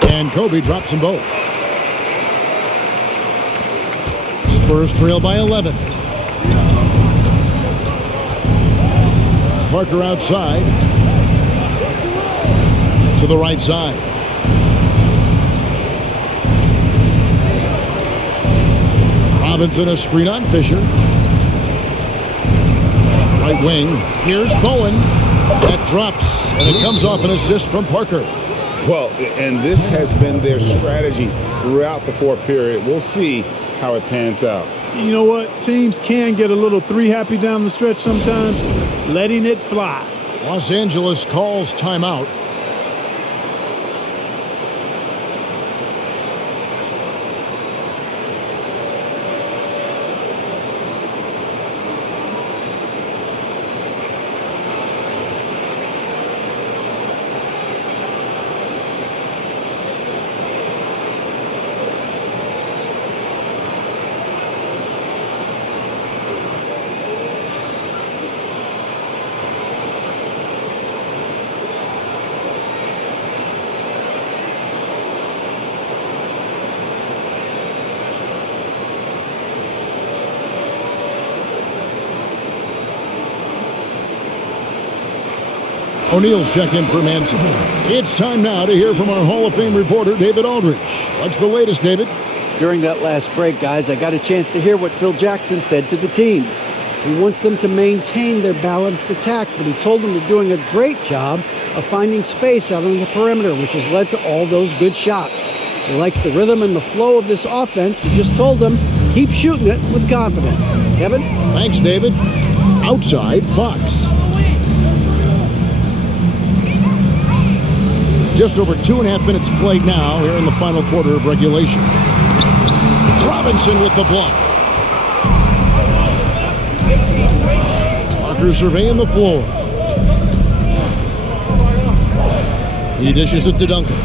And Kobe drops them both. Spurs trail by 11. Parker outside. To the right side. Robinson a screen on Fisher. Right wing. Here's Bowen. That drops, and it comes off an assist from Parker. Well, and this has been their strategy throughout the fourth period. We'll see how it pans out. You know what? Teams can get a little three-happy down the stretch sometimes, letting it fly. Los Angeles calls timeout. O'Neal's check-in for Manson. It's time now to hear from our Hall of Fame reporter, David Aldridge. What's the latest, David? During that last break, guys, I got a chance to hear what Phil Jackson said to the team. He wants them to maintain their balanced attack, but he told them they're doing a great job of finding space out on the perimeter, which has led to all those good shots. He likes the rhythm and the flow of this offense. He just told them, keep shooting it with confidence. Kevin? Thanks, David. Outside, Fox. Just over 2.5 minutes played now here in the final quarter of regulation. Robinson with the block. Parker surveying the floor. He dishes it to Duncan.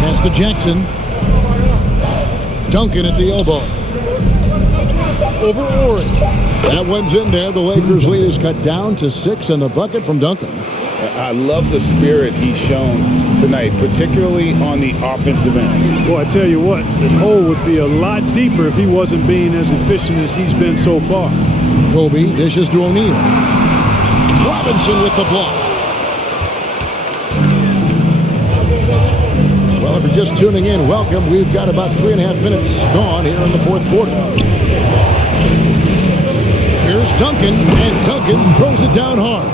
Pass to Jackson. Duncan at the elbow. Over Ori. That one's in there. The Lakers' lead is cut down to 6, and the bucket from Duncan. I love the spirit he's shown tonight, particularly on the offensive end. Boy, I tell you what, the hole would be a lot deeper if he wasn't being as efficient as he's been so far. Kobe dishes to O'Neal. Robinson with the block. Well, if you're just tuning in, welcome. We've got about 3.5 minutes gone here in the fourth quarter. Here's Duncan, and Duncan throws it down hard.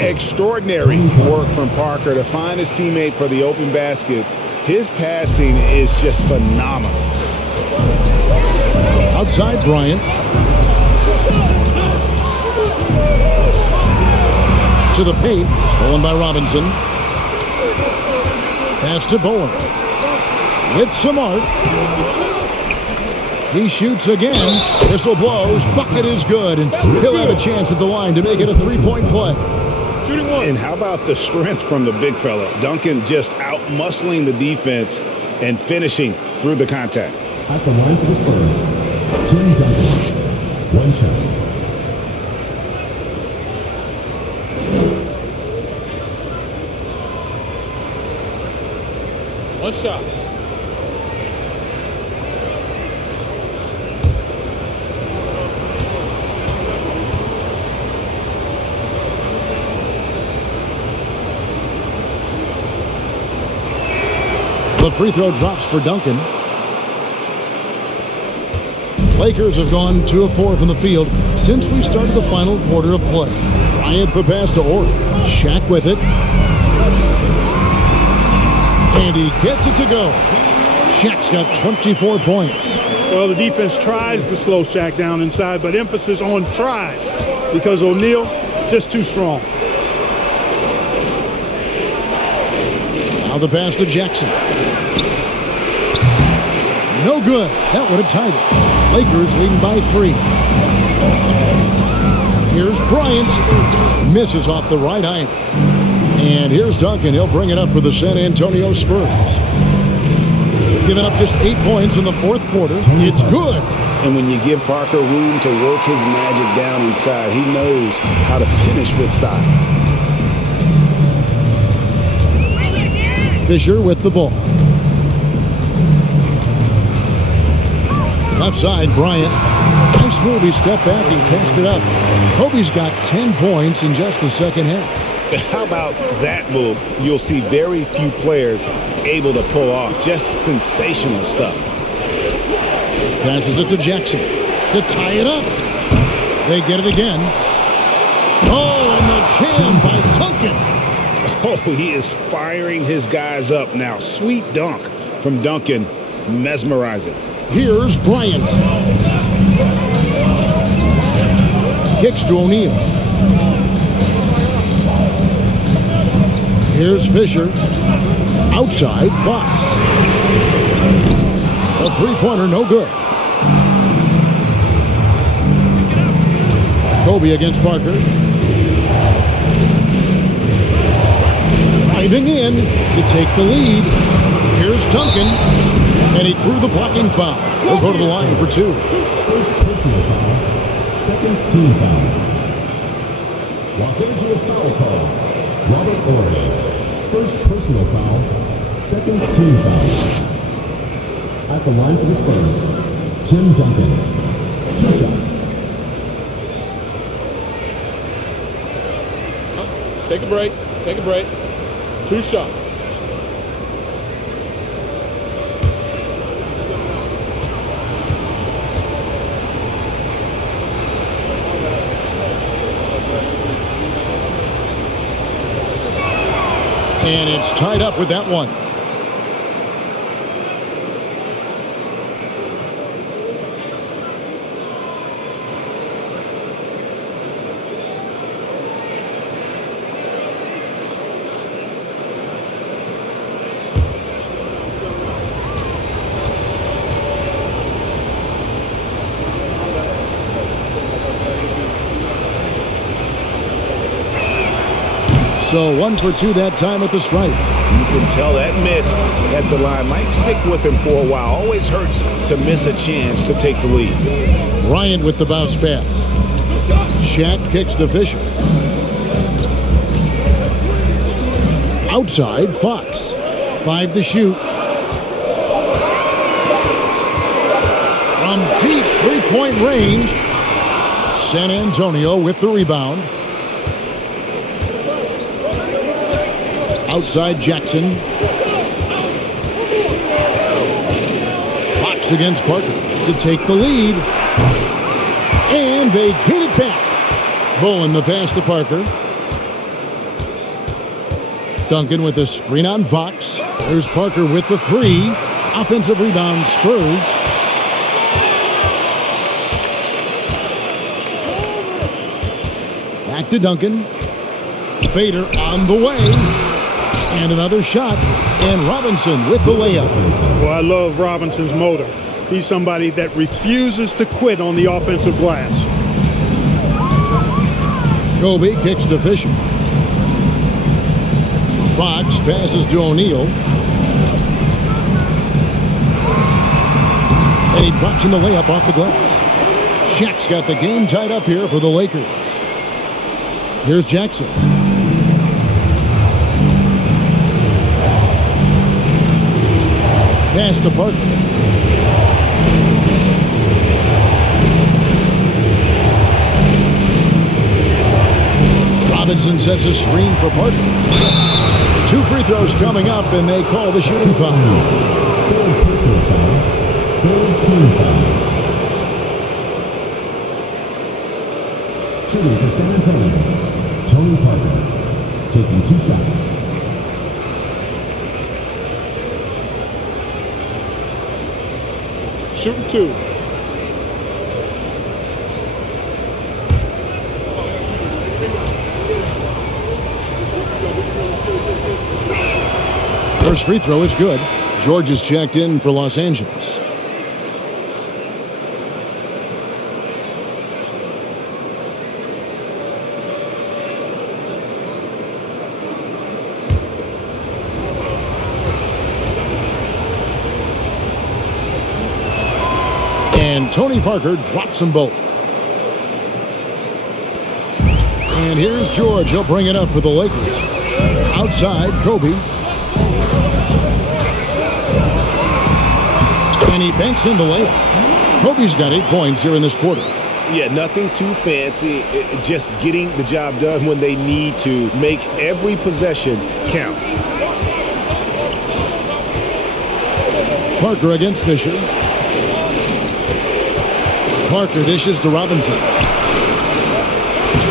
Extraordinary work from Parker to find his teammate for the open basket. His passing is just phenomenal. Outside Bryant. To the paint, stolen by Robinson. Pass to Bowen. With some arc. He shoots again. Whistle blows. Bucket is good. And he'll have a chance at the line to make it a three-point play. Shooting one. And how about the strength from the big fella? Duncan just out-muscling the defense and finishing through the contact. At the line for the Spurs, Tim Duncan. One shot. One shot. The free throw drops for Duncan. Lakers have gone 2 of 4 from the field since we started the final quarter of play. Bryant the pass to Ort. Shaq with it. And he gets it to go. Shaq's got 24 points. Well, the defense tries to slow Shaq down inside, but emphasis on tries because O'Neal just too strong. Now the pass to Jackson. No good. That would have tied it. Lakers leading by 3. Here's Bryant. Misses off the right eye. And here's Duncan. He'll bring it up for the San Antonio Spurs. They've given up just 8 points in the fourth quarter. It's good. And when you give Parker room to work his magic down inside, he knows how to finish with style. Fisher with the ball. Left side, Bryant. Nice move. He stepped back and passed it up. Kobe's got 10 points in just the second half. How about that move? You'll see very few players able to pull off just sensational stuff. Passes it to Jackson to tie it up. They get it again. Oh, and the jam by Duncan. Oh, he is firing his guys up now. Sweet dunk from Duncan. Mesmerizing. Here's Bryant. Kicks to O'Neal. Here's Fisher. Outside, Fox. A three-pointer, no good. Kobe against Parker. Driving in to take the lead. Here's Duncan. And he threw the blocking foul. He'll go to the line for 2. First personal foul. Second team foul. Los Angeles foul call. Robert Horry. First personal foul. Second team foul. At the line for the Spurs, Tim Duncan. 2 shots. Take a break. Take a break. 2 shots. And it's tied up with that one. So 1 for 2 that time at the stripe. You can tell that miss at the line might stick with him for a while. Always hurts to miss a chance to take the lead. Bryant with the bounce pass. Shaq kicks to Fisher. Outside, Fox. 5 to shoot. From deep three-point range. San Antonio with the rebound. Outside Jackson. Fox against Parker to take the lead. And they get it back. Bowen the pass to Parker. Duncan with a screen on Fox. There's Parker with the 3. Offensive rebound, Spurs. Back to Duncan. Fader on the way. And another shot, and Robinson with the layup. Well, I love Robinson's motor. He's somebody that refuses to quit on the offensive glass. Kobe kicks to Fisher. Fox passes to O'Neal. And he drops in the layup off the glass. Shaq's got the game tied up here for the Lakers. Here's Jackson. Pass to Parker. Robinson sets a screen for Parker. 2 free throws coming up, and they call the shooting foul. Third personal foul. Third team foul. Shooting for San Antonio, Tony Parker, taking 2 shots. Shooting 2. First free throw is good. George is checked in for Los Angeles. And Tony Parker drops them both. And here's George. He'll bring it up for the Lakers. Outside, Kobe. And he banks in the layup. Kobe's got 8 points here in this quarter. Yeah, nothing too fancy. Just getting the job done when they need to. Make every possession count. Parker against Fisher. Parker dishes to Robinson.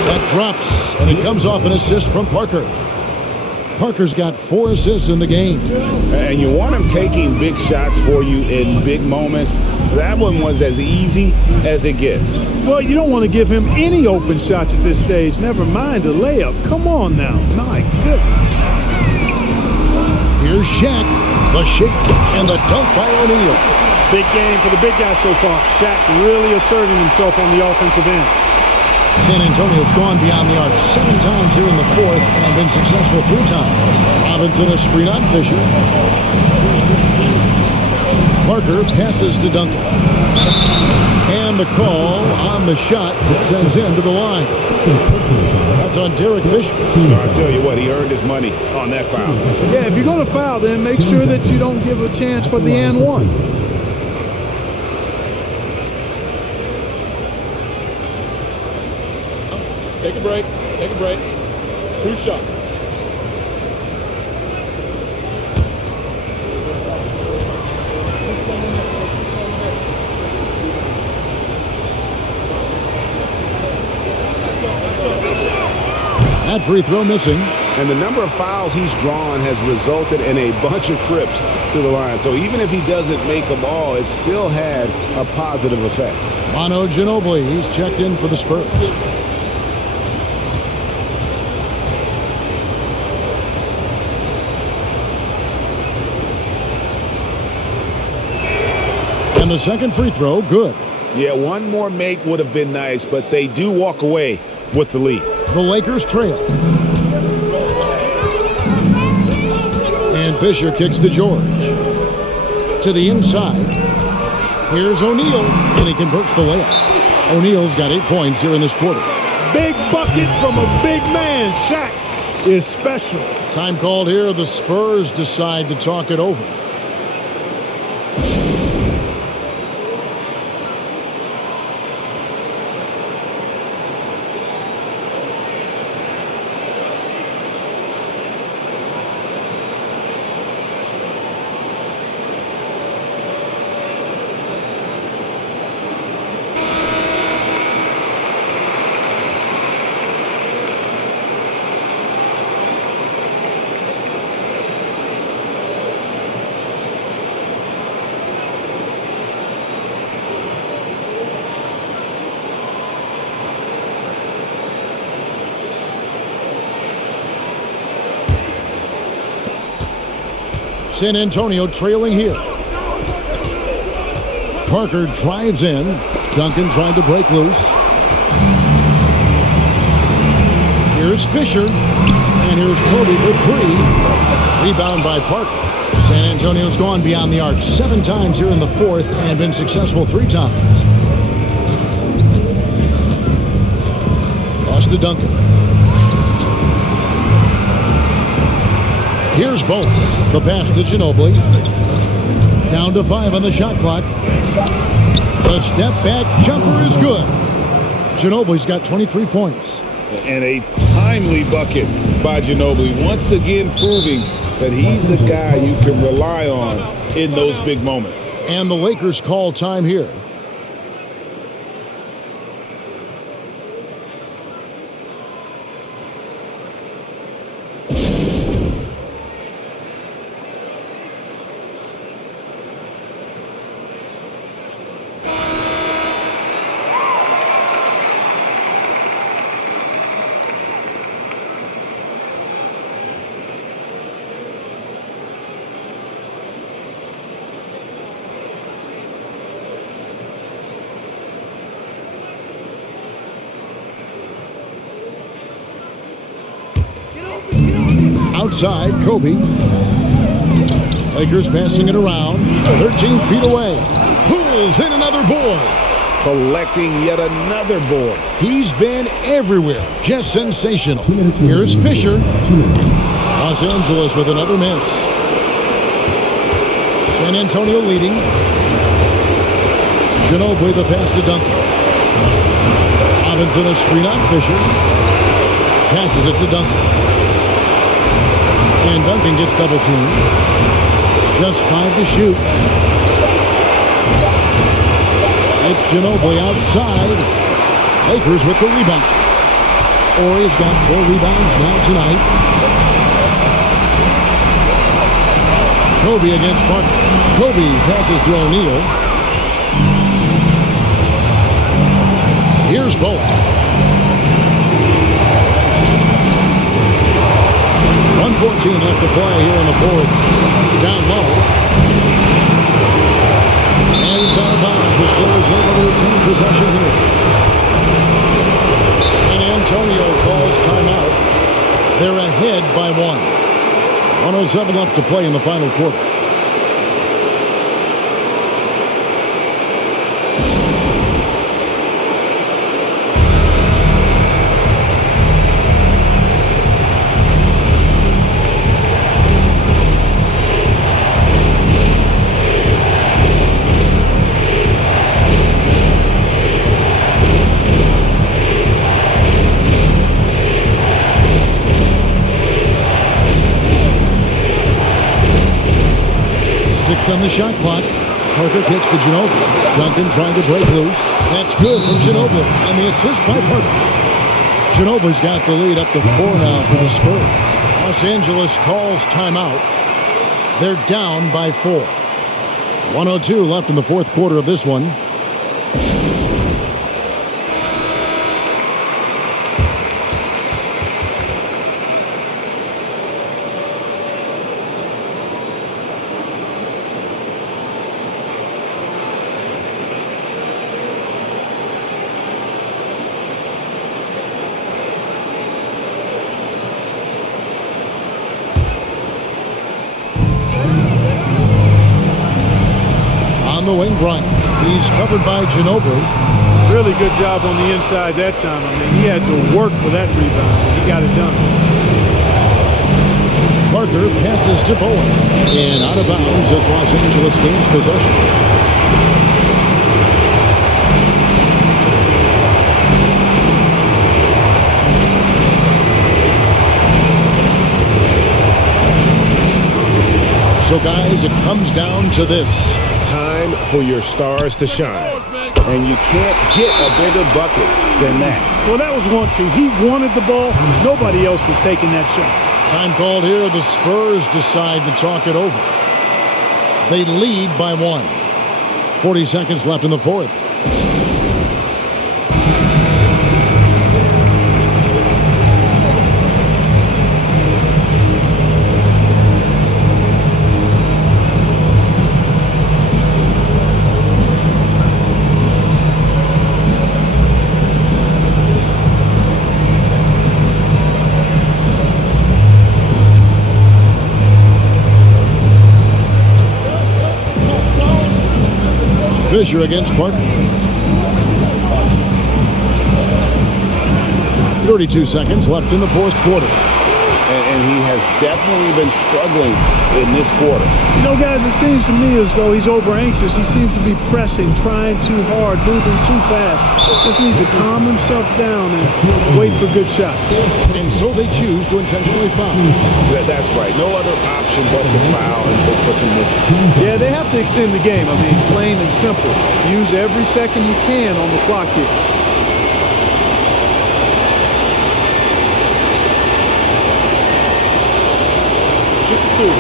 That drops, and it comes off an assist from Parker. Parker's got 4 assists in the game. And you want him taking big shots for you in big moments. That one was as easy as it gets. Well, you don't want to give him any open shots at this stage. Never mind the layup. Come on now. My goodness. Here's Shaq. The shake and the dunk by O'Neal. Big game for the big guy so far. Shaq really asserting himself on the offensive end. San Antonio's gone beyond the arc 7 times here in the 4th and been successful 3 times. Robinson a screen on Fisher. Parker passes to Duncan. And the call on the shot that sends him to the line. That's on Derek Fisher. I'll tell you what, he earned his money on that foul. Yeah, if you're going to foul, then make sure that you don't give a chance for the and one. Take a break. Take a break. 2 shots. That free throw missing. And the number of fouls he's drawn has resulted in a bunch of trips to the line. So even if he doesn't make them all, it still had a positive effect. Manu Ginobili, he's checked in for the Spurs. And the second free throw, good. Yeah, one more make would have been nice, but they do walk away with the lead. The Lakers trail. And Fisher kicks to George. To the inside. Here's O'Neal, and he converts the layup. O'Neal's got 8 points here in this quarter. Big bucket from a big man. Shaq is special. Time called here. The Spurs decide to talk it over. San Antonio trailing here. Parker drives in. Duncan tried to break loose. Here's Fisher. And here's Kobe for 3. Rebound by Parker. San Antonio's gone beyond the arc 7 times here in the 4th and been successful 3 times. Toss to Duncan. Here's Bolt. The pass to Ginobili. Down to 5 on the shot clock. The step back jumper is good. Ginobili's got 23 points. And a tiny timely bucket by Ginobili. Once again proving that he's a guy you can rely on in those big moments. And the Lakers call time here. Outside, Kobe. Lakers passing it around. 13 feet away. Pulls in another board. Collecting yet another board. He's been everywhere. Just sensational. 2 minutes. Here's Fisher. 2 minutes. Los Angeles with another miss. San Antonio leading. Ginobili the pass to Duncan. Robinson a screen on Fisher. Passes it to Duncan. And Duncan gets double teamed. Just 5 to shoot. It's Ginobili outside. Lakers with the rebound. Horry's got 4 rebounds now tonight. Kobe against Parker. Kobe passes to O'Neal. Here's Bullock. 1:14 left to play here in the fourth. Down low. And it's out of bounds. The Spurs able to retain possession here. San Antonio calls timeout. They're ahead by 1. 1:07 left to play in the final quarter. On the shot clock. Parker kicks to Ginobili. Duncan trying to break loose. That's good from Ginobili. And the assist by Parker. Ginobili's got the lead up to 4 now for the Spurs. Los Angeles calls timeout. They're down by 4. 1:02 left in the fourth quarter of this one. On the wing, Bryant. He's covered by Ginobili. Really good job on the inside that time. I mean, he had to work for that rebound. He got it done. Parker passes to Bowen. And out of bounds as Los Angeles gains possession. So, guys, it comes down to this. Time for your stars to shine. And you can't get a bigger bucket than that. Well, that was 1-2. He wanted the ball. Nobody else was taking that shot. Time called here. The Spurs decide to talk it over. They lead by 1. 40 seconds left in the fourth. Fisher against Parker. 32 seconds left in the fourth quarter. And he has definitely been struggling in this quarter. You know, guys, it seems to me as though he's over anxious. He seems to be pressing, trying too hard, moving too fast. Just needs to calm himself down and wait for good shots. And so they choose to intentionally foul. That's right. No other option but to foul and look for some misses. Yeah, they have to extend the game. I mean, plain and simple. Use every second you can on the clock here. Shoot the two.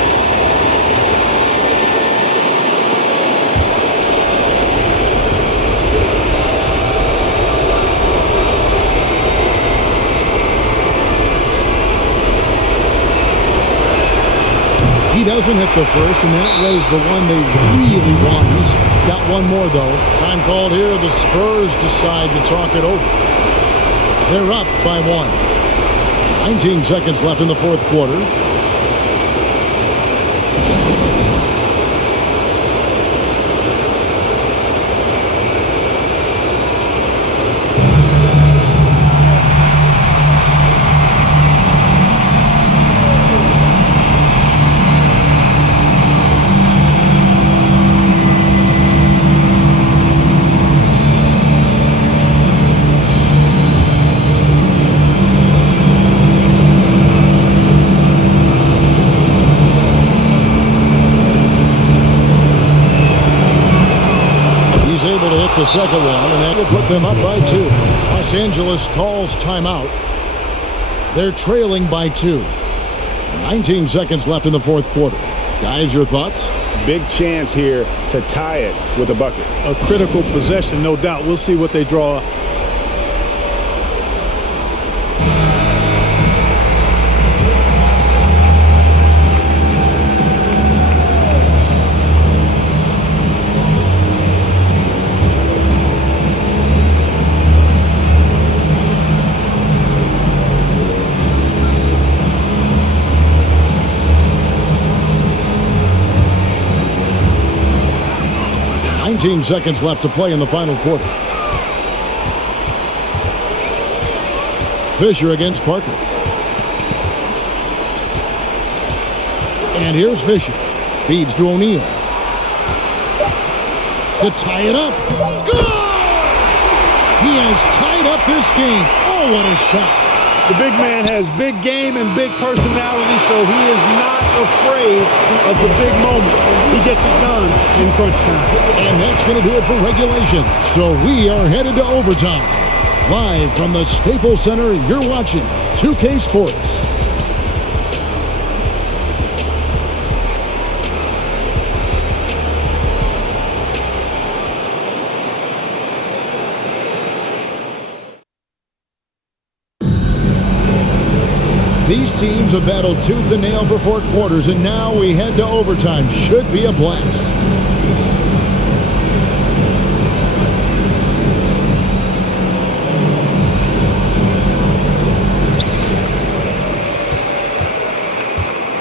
He doesn't hit the first, and that was the one they really want. He's got one more, though. Time called here. The Spurs decide to talk it over. They're up by 1. 19 seconds left in the fourth quarter. The second one, and that will put them up by 2. Los Angeles calls timeout. They're trailing by 2. 19 seconds left in the fourth quarter. Guys, your thoughts? Big chance here to tie it with a bucket. A critical possession, no doubt. We'll see what they draw up. Seconds left to play in the final quarter. Fisher against Parker. And here's Fisher. Feeds to O'Neal. To tie it up. Good! He has tied up this game. Oh, what a shot. The big man has big game and big personality, so he is not afraid of the big moments. He gets it done in crunch time. And that's going to do it for regulation. So we are headed to overtime. Live from the Staples Center, you're watching 2K Sports. These teams have battled tooth and nail for 4 quarters, and now we head to overtime. Should be a blast.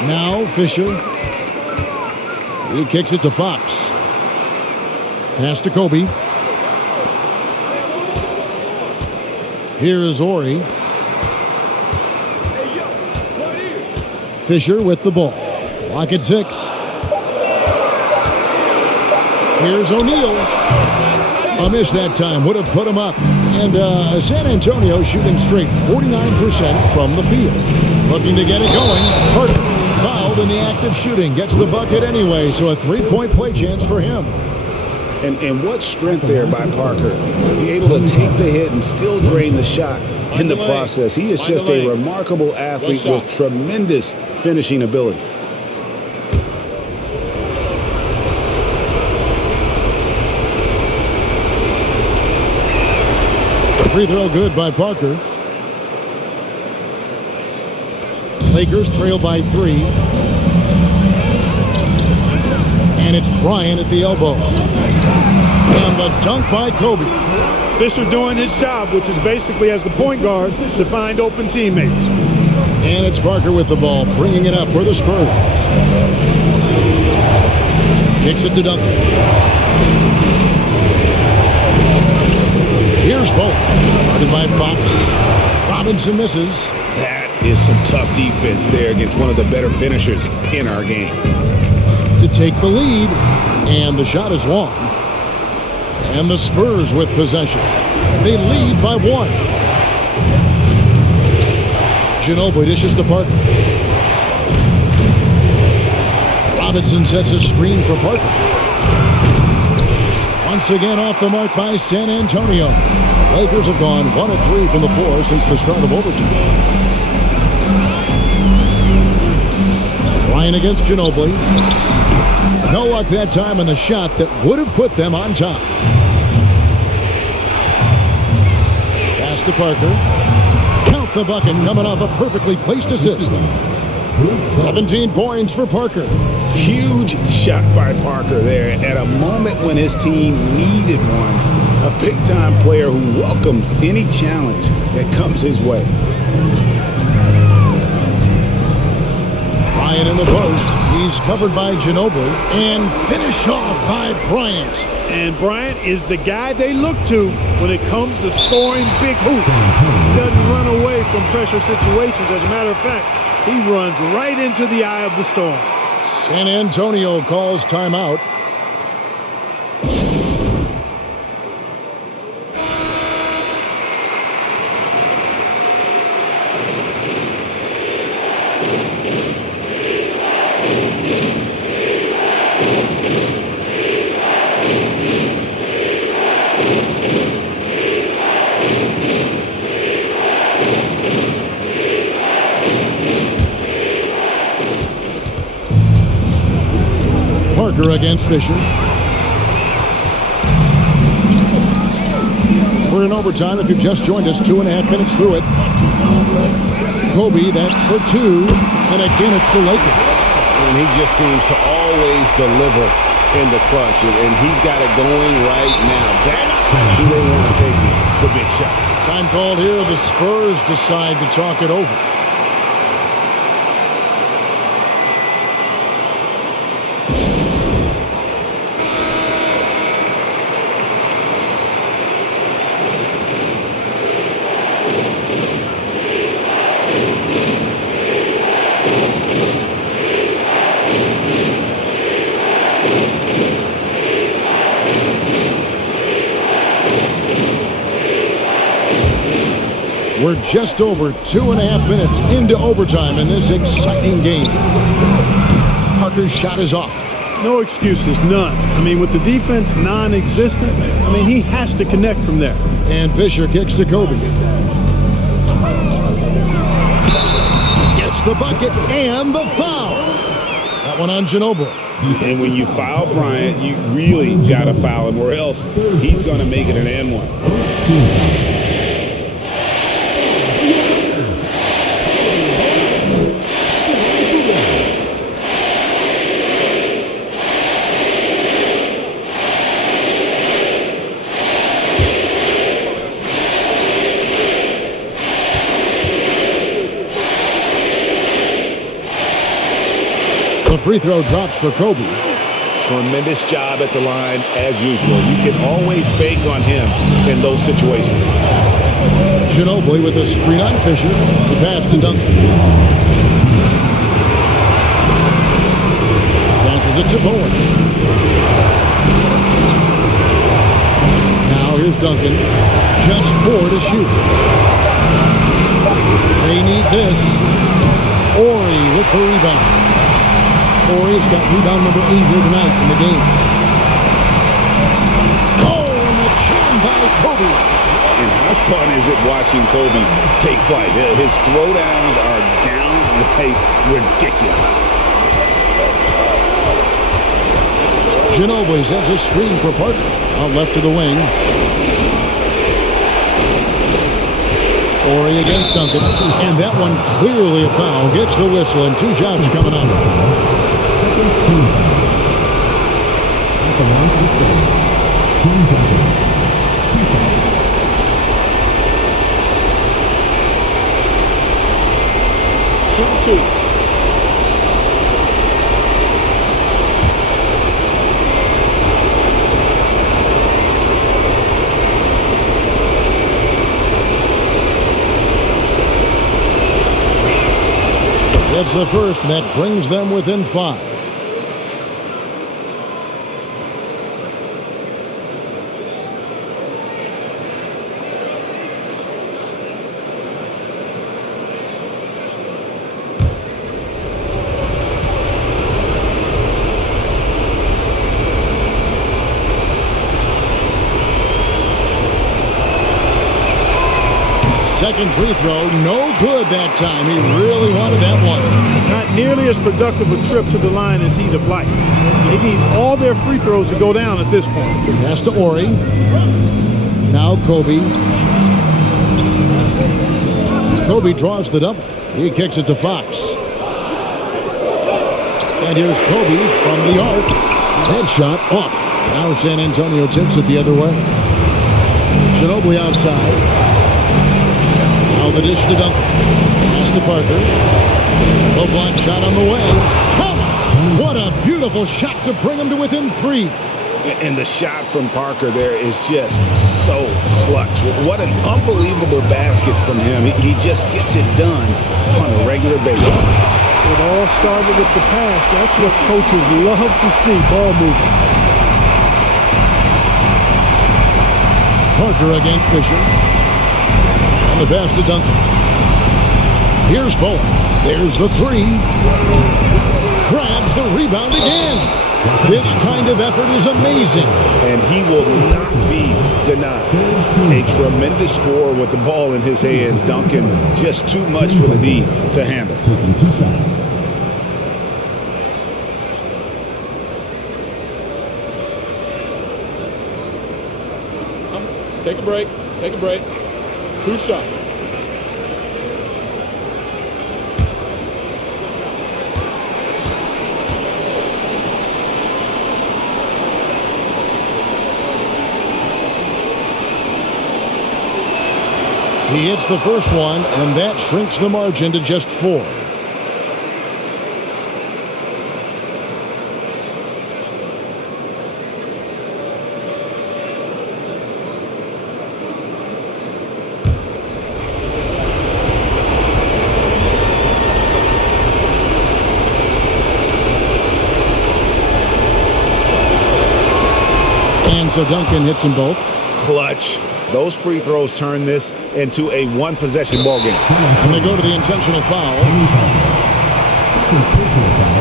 Now Fisher. He kicks it to Fox. Pass to Kobe. Here is Ori. Fisher with the ball. Clock at 6. Here's O'Neal. A miss that time would have put him up. And San Antonio shooting straight 49% from the field. Looking to get it going. Parker fouled in the act of shooting. Gets the bucket anyway, so a 3-point play chance for him. And what strength there by Parker. Be able to take the hit and still drain the shot in the process. He is just a remarkable athlete with tremendous finishing ability. Free throw good by Parker. Lakers trail by 3. And it's Bryant at the elbow. And the dunk by Kobe. Fisher doing his job, which is basically as the point guard to find open teammates. And it's Parker with the ball, bringing it up for the Spurs. Kicks it to Duncan. Here's Bolt. Guarded by Fox. Robinson misses. That is some tough defense there against one of the better finishers in our game. To take the lead, and the shot is long. And the Spurs with possession. They lead by 1. Ginobili dishes to Parker. Robinson sets a screen for Parker. Once again off the mark by San Antonio. Lakers have gone 1 of 3 from the floor since the start of overtime. Ryan against Ginobili. No luck that time on the shot that would have put them on top. Pass to Parker. Count the bucket coming off a perfectly placed assist. 17 points for Parker. Huge shot by Parker there at a moment when his team needed one. A big-time player who welcomes any challenge that comes his way. Ryan in the post. He's covered by Ginobili and finished off by Bryant. And Bryant is the guy they look to when it comes to scoring big hoops. He doesn't run away from pressure situations. As a matter of fact, he runs right into the eye of the storm. San Antonio calls timeout. Parker against Fisher. We're in overtime. If you've just joined us, 2.5 minutes through it. Kobe, that's for 2. And again, it's the Lakers. And he just seems to always deliver in the clutch. And he's got it going right now. That's who they want to take the big shot. Time called here. The Spurs decide to talk it over. We're just over 2.5 minutes into overtime in this exciting game. Parker's shot is off. No excuses, none. I mean, with the defense non-existent, I mean, he has to connect from there. And Fisher kicks to Kobe. Gets the bucket and the foul. That one on Ginobili. And when you foul Bryant, you really got to foul him, or else he's going to make it an and-one. The free throw drops for Kobe. Tremendous job at the line, as usual. You can always bank on him in those situations. Ginobili with a screen on Fisher. The pass to Duncan. Passes it to Bowen. Now here's Duncan. Just 4 to shoot. They need this. Ori with the rebound. Ori's got rebound number 8 here tonight in the game. Oh, and a jam by Kobe. And how fun is it watching Kobe take flight? His throwdowns are downright ridiculous. Ginobili sends a screen for Parker. Out left to the wing. Ori against Duncan. And that one clearly a foul. Gets the whistle and 2 shots coming up. Second team foul. At the line for the Spurs. Team Duncan. 2 shots. Shoot 2. gets the first, and that brings them within 5. Second free throw, no good that time. He really wanted that one. Not nearly as productive a trip to the line as he'd have liked. They need all their free throws to go down at this point. Pass to Ori. Now Kobe. Kobe draws the double. He kicks it to Fox. And here's Kobe from the arc. Headshot off. Now San Antonio tips it the other way. Ginobili outside. Now the dish to Duncan. Pass to Parker. Low block shot on the way. Come on! What a beautiful shot to bring him to within 3. And the shot from Parker there is just so clutch. What an unbelievable basket from him. He just gets it done on a regular basis. It all started with the pass. That's what coaches love to see, ball moving. Parker against Fisher. And the pass to Duncan. Here's Bowen. There's the 3. Grabs the rebound again. This kind of effort is amazing. And he will not be denied. A tremendous score with the ball in his hands. Duncan, just too much for the D to handle. Taking 2 shots. Take a break. Take a break. 2 shots. He hits the first one, and that shrinks the margin to just 4. And so Duncan hits them both. Clutch. Those free throws turn this into a one-possession ball game. And they go to the intentional foul. Second personal foul.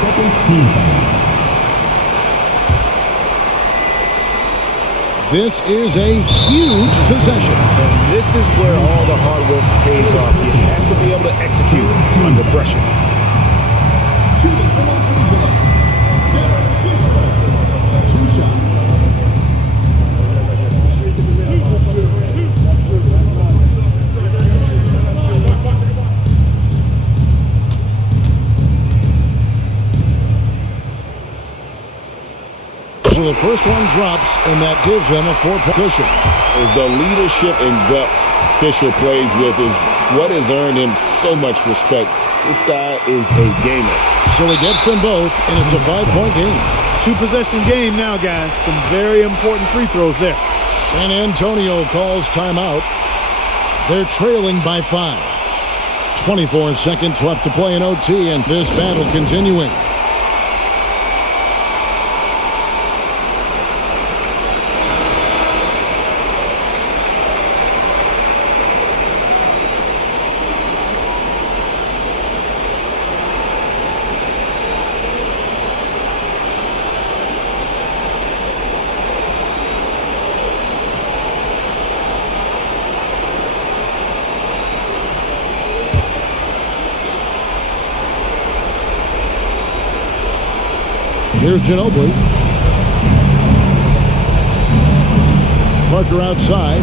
Second team foul. This is a huge possession. And this is where all the hard work pays off. You have to be able to execute under pressure. Shooting for Los Angeles. Derek Fisher. 2 shots. So the first one drops, and that gives them a 4-point cushion. The leadership and guts Fisher plays with is what has earned him so much respect. This guy is a gamer. So he gets them both, and it's a 5-point game. 2-possession game now, guys. Some very important free throws there. San Antonio calls timeout. They're trailing by 5. 24 seconds left to play in OT, and this battle continuing. Here's Ginobili. Parker outside.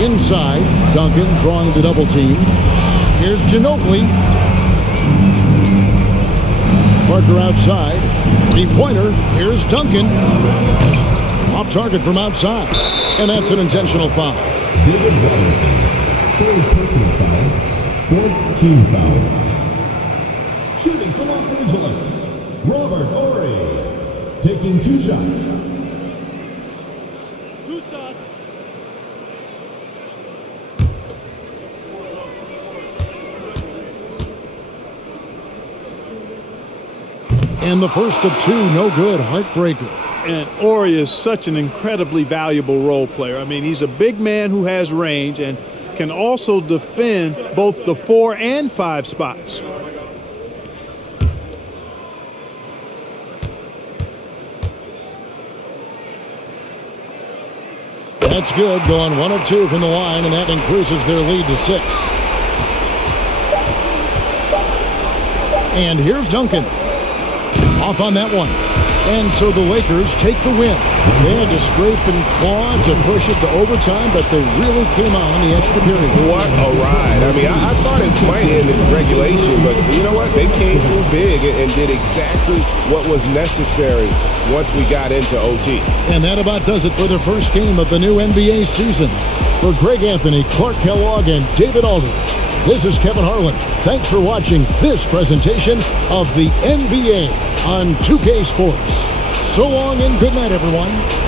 Inside. Duncan drawing the double team. Here's Ginobili. Parker outside. 3-pointer. Here's Duncan. Off target from outside. And that's an intentional foul. David Robinson. 3rd personal foul. 4th team foul. Shooting for Los Angeles. Robert Ory, taking 2 shots. 2 shots. And the first of two, no good, heartbreaker. And Ori is such an incredibly valuable role player. I mean, he's a big man who has range and can also defend both the 4 and 5 spots. That's good, going 1 of 2 from the line, and that increases their lead to 6. And here's Duncan. Off on that one. And so the Lakers take the win. They had to scrape and claw to push it to overtime, but they really came out in the extra period. What a ride. I mean, I thought it might end in regulation, but you know what? They came through big and did exactly what was necessary once we got into OT. And that about does it for the first game of the new NBA season. For Greg Anthony, Clark Kellogg, and David Aldridge, this is Kevin Harlan. Thanks for watching this presentation of the NBA on 2K Sports. So long and good night, everyone.